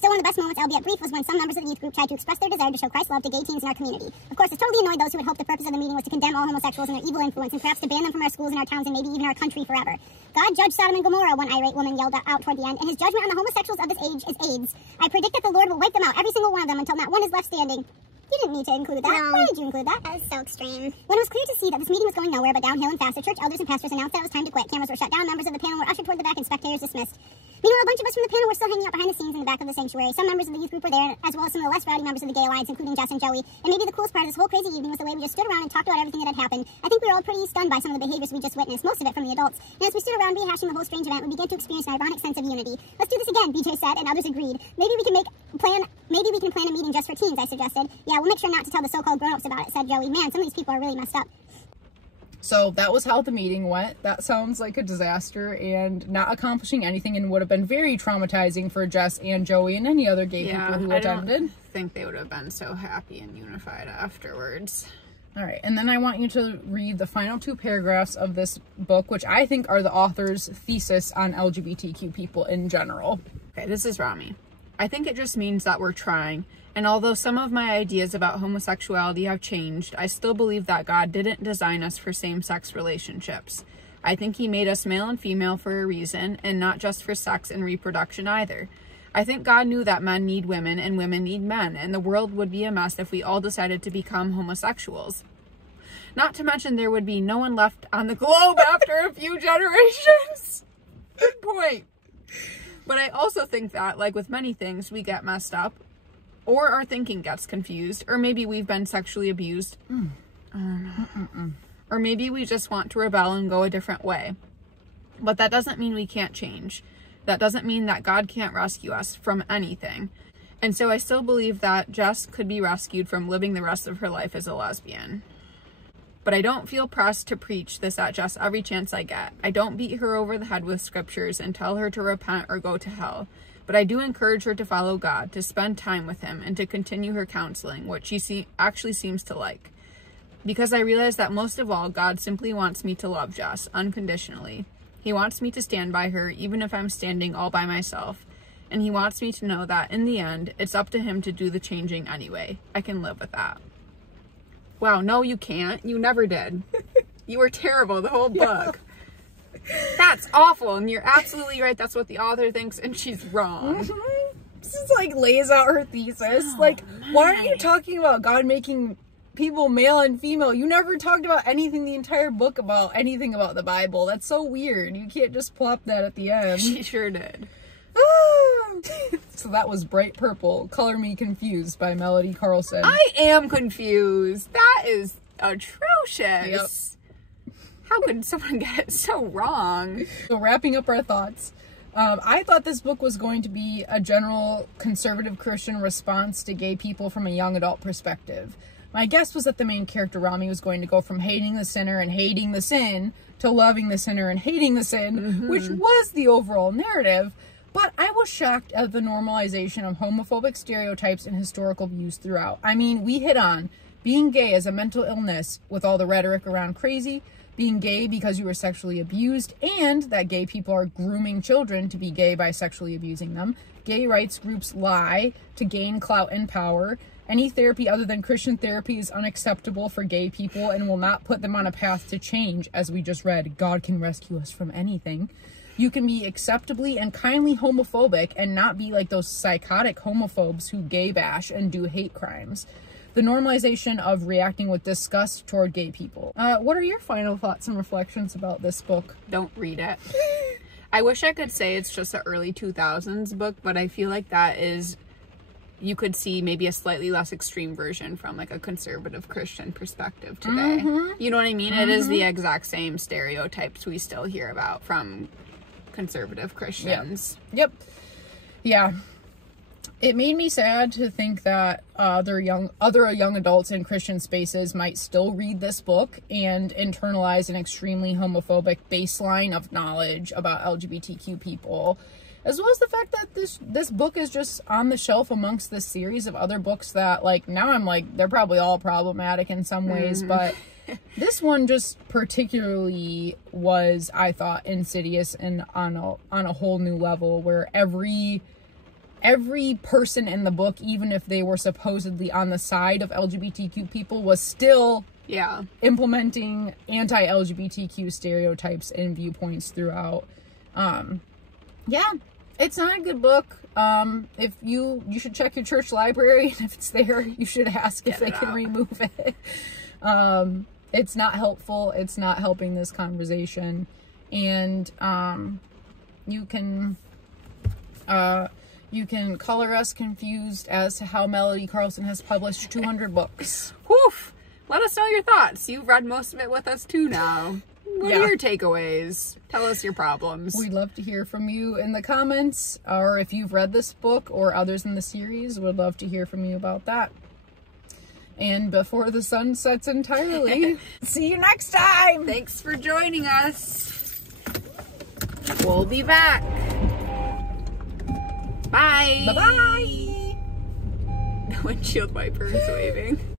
Still, one of the best moments, albeit brief, was when some members of the youth group tried to express their desire to show Christ's love to gay teens in our community. Of course, this totally annoyed those who had hoped the purpose of the meeting was to condemn all homosexuals and their evil influence, and perhaps to ban them from our schools and our towns and maybe even our country forever. God judged Sodom and Gomorrah, one irate woman yelled out toward the end, and his judgment on the homosexuals of this age is AIDS. I predict that the Lord will wipe them out, every single one of them, until not one is left standing. You didn't need to include that. No. Why did you include that? That was so extreme. When it was clear to see that this meeting was going nowhere but downhill and fast, the church elders and pastors announced that it was time to quit. Cameras were shut down, members of the panel were ushered toward the back, and spectators dismissed. Meanwhile, a bunch of us from the panel were still hanging out behind the scenes in the back of the sanctuary. Some members of the youth group were there, as well as some of the less rowdy members of the Gay Alliance, including Jess and Joey. And maybe the coolest part of this whole crazy evening was the way we just stood around and talked about everything that had happened. I think we were all pretty stunned by some of the behaviors we just witnessed, most of it from the adults. And as we stood around rehashing the whole strange event, we began to experience an ironic sense of unity. Let's do this again, BJ said, and others agreed. Maybe we can plan a meeting just for teens, I suggested. Yeah, we'll make sure not to tell the so-called grown-ups about it, said Joey. Man, some of these people are really messed up. So that was how the meeting went. That sounds like a disaster and not accomplishing anything, and would have been very traumatizing for Jess and Joey and any other gay people who attended. I don't think they would have been so happy and unified afterwards. All right, and then I want you to read the final two paragraphs of this book, which I think are the author's thesis on LGBTQ people in general. Okay, this is Rami. I think it just means that we're trying. And although some of my ideas about homosexuality have changed, I still believe that God didn't design us for same-sex relationships. I think he made us male and female for a reason, and not just for sex and reproduction either. I think God knew that men need women and women need men, and the world would be a mess if we all decided to become homosexuals. Not to mention there would be no one left on the globe after a few generations. Good point. But I also think that, like with many things, we get messed up, or our thinking gets confused, or maybe we've been sexually abused. Or maybe we just want to rebel and go a different way. But that doesn't mean we can't change. That doesn't mean that God can't rescue us from anything. And so I still believe that Jess could be rescued from living the rest of her life as a lesbian. But I don't feel pressed to preach this at Jess every chance I get. I don't beat her over the head with scriptures and tell her to repent or go to hell. But I do encourage her to follow God, to spend time with him, and to continue her counseling, which she actually seems to like. Because I realize that most of all, God simply wants me to love Jess unconditionally. He wants me to stand by her, even if I'm standing all by myself. And he wants me to know that, in the end, it's up to him to do the changing anyway. I can live with that. Wow, no, you can't. You never did. You were terrible the whole book. That's awful, and you're absolutely right. That's what the author thinks, and she's wrong. This is like lays out her thesis. Oh, like, why are you talking about God making people male and female? You never talked about anything the entire book about anything about the Bible. That's so weird. You can't just plop that at the end. She sure did. So that was Bright Purple, Color Me Confused by Melody Carlson. I am confused. That is atrocious. Yep. How could someone get it so wrong? So wrapping up our thoughts, I thought this book was going to be a general conservative Christian response to gay people from a young adult perspective. My guess was that the main character, Rami, was going to go from hating the sinner and hating the sin to loving the sinner and hating the sin, which was the overall narrative. But I was shocked at the normalization of homophobic stereotypes and historical views throughout. I mean, we hit on being gay as a mental illness with all the rhetoric around crazy, being gay because you were sexually abused, and that gay people are grooming children to be gay by sexually abusing them. Gay rights groups lie to gain clout and power. Any therapy other than Christian therapy is unacceptable for gay people and will not put them on a path to change. As we just read, God can rescue us from anything. You can be acceptably and kindly homophobic and not be like those psychotic homophobes who gay bash and do hate crimes. The normalization of reacting with disgust toward gay people. What are your final thoughts and reflections about this book? Don't read it. I wish I could say it's just an early 2000s book, but I feel like that is, you could see maybe a slightly less extreme version from like a conservative Christian perspective today. You know what I mean? It is the exact same stereotypes we still hear about from conservative Christians. Yep. Yeah. It made me sad to think that other young adults in Christian spaces might still read this book and internalize an extremely homophobic baseline of knowledge about LGBTQ people, as well as the fact that this book is just on the shelf amongst this series of other books that, like, now I'm like, they're probably all problematic in some ways, but this one just particularly was, I thought, insidious and on a whole new level, where every person in the book, even if they were supposedly on the side of LGBTQ people, was still implementing anti-LGBTQ stereotypes and viewpoints throughout. Yeah, it's not a good book. If you should check your church library, and if it's there, you should ask if they can remove it. It's not helpful. It's not helping this conversation. And you can color us confused as to how Melody Carlson has published 200 books. Woof! Let us know your thoughts. You've read most of it with us too now. What are your takeaways? Tell us your problems. We'd love to hear from you in the comments, or if you've read this book or others in the series, we'd love to hear from you about that. And before the sun sets entirely, see you next time! Thanks for joining us. We'll be back. Bye! Bye-bye! The windshield wiper is waving.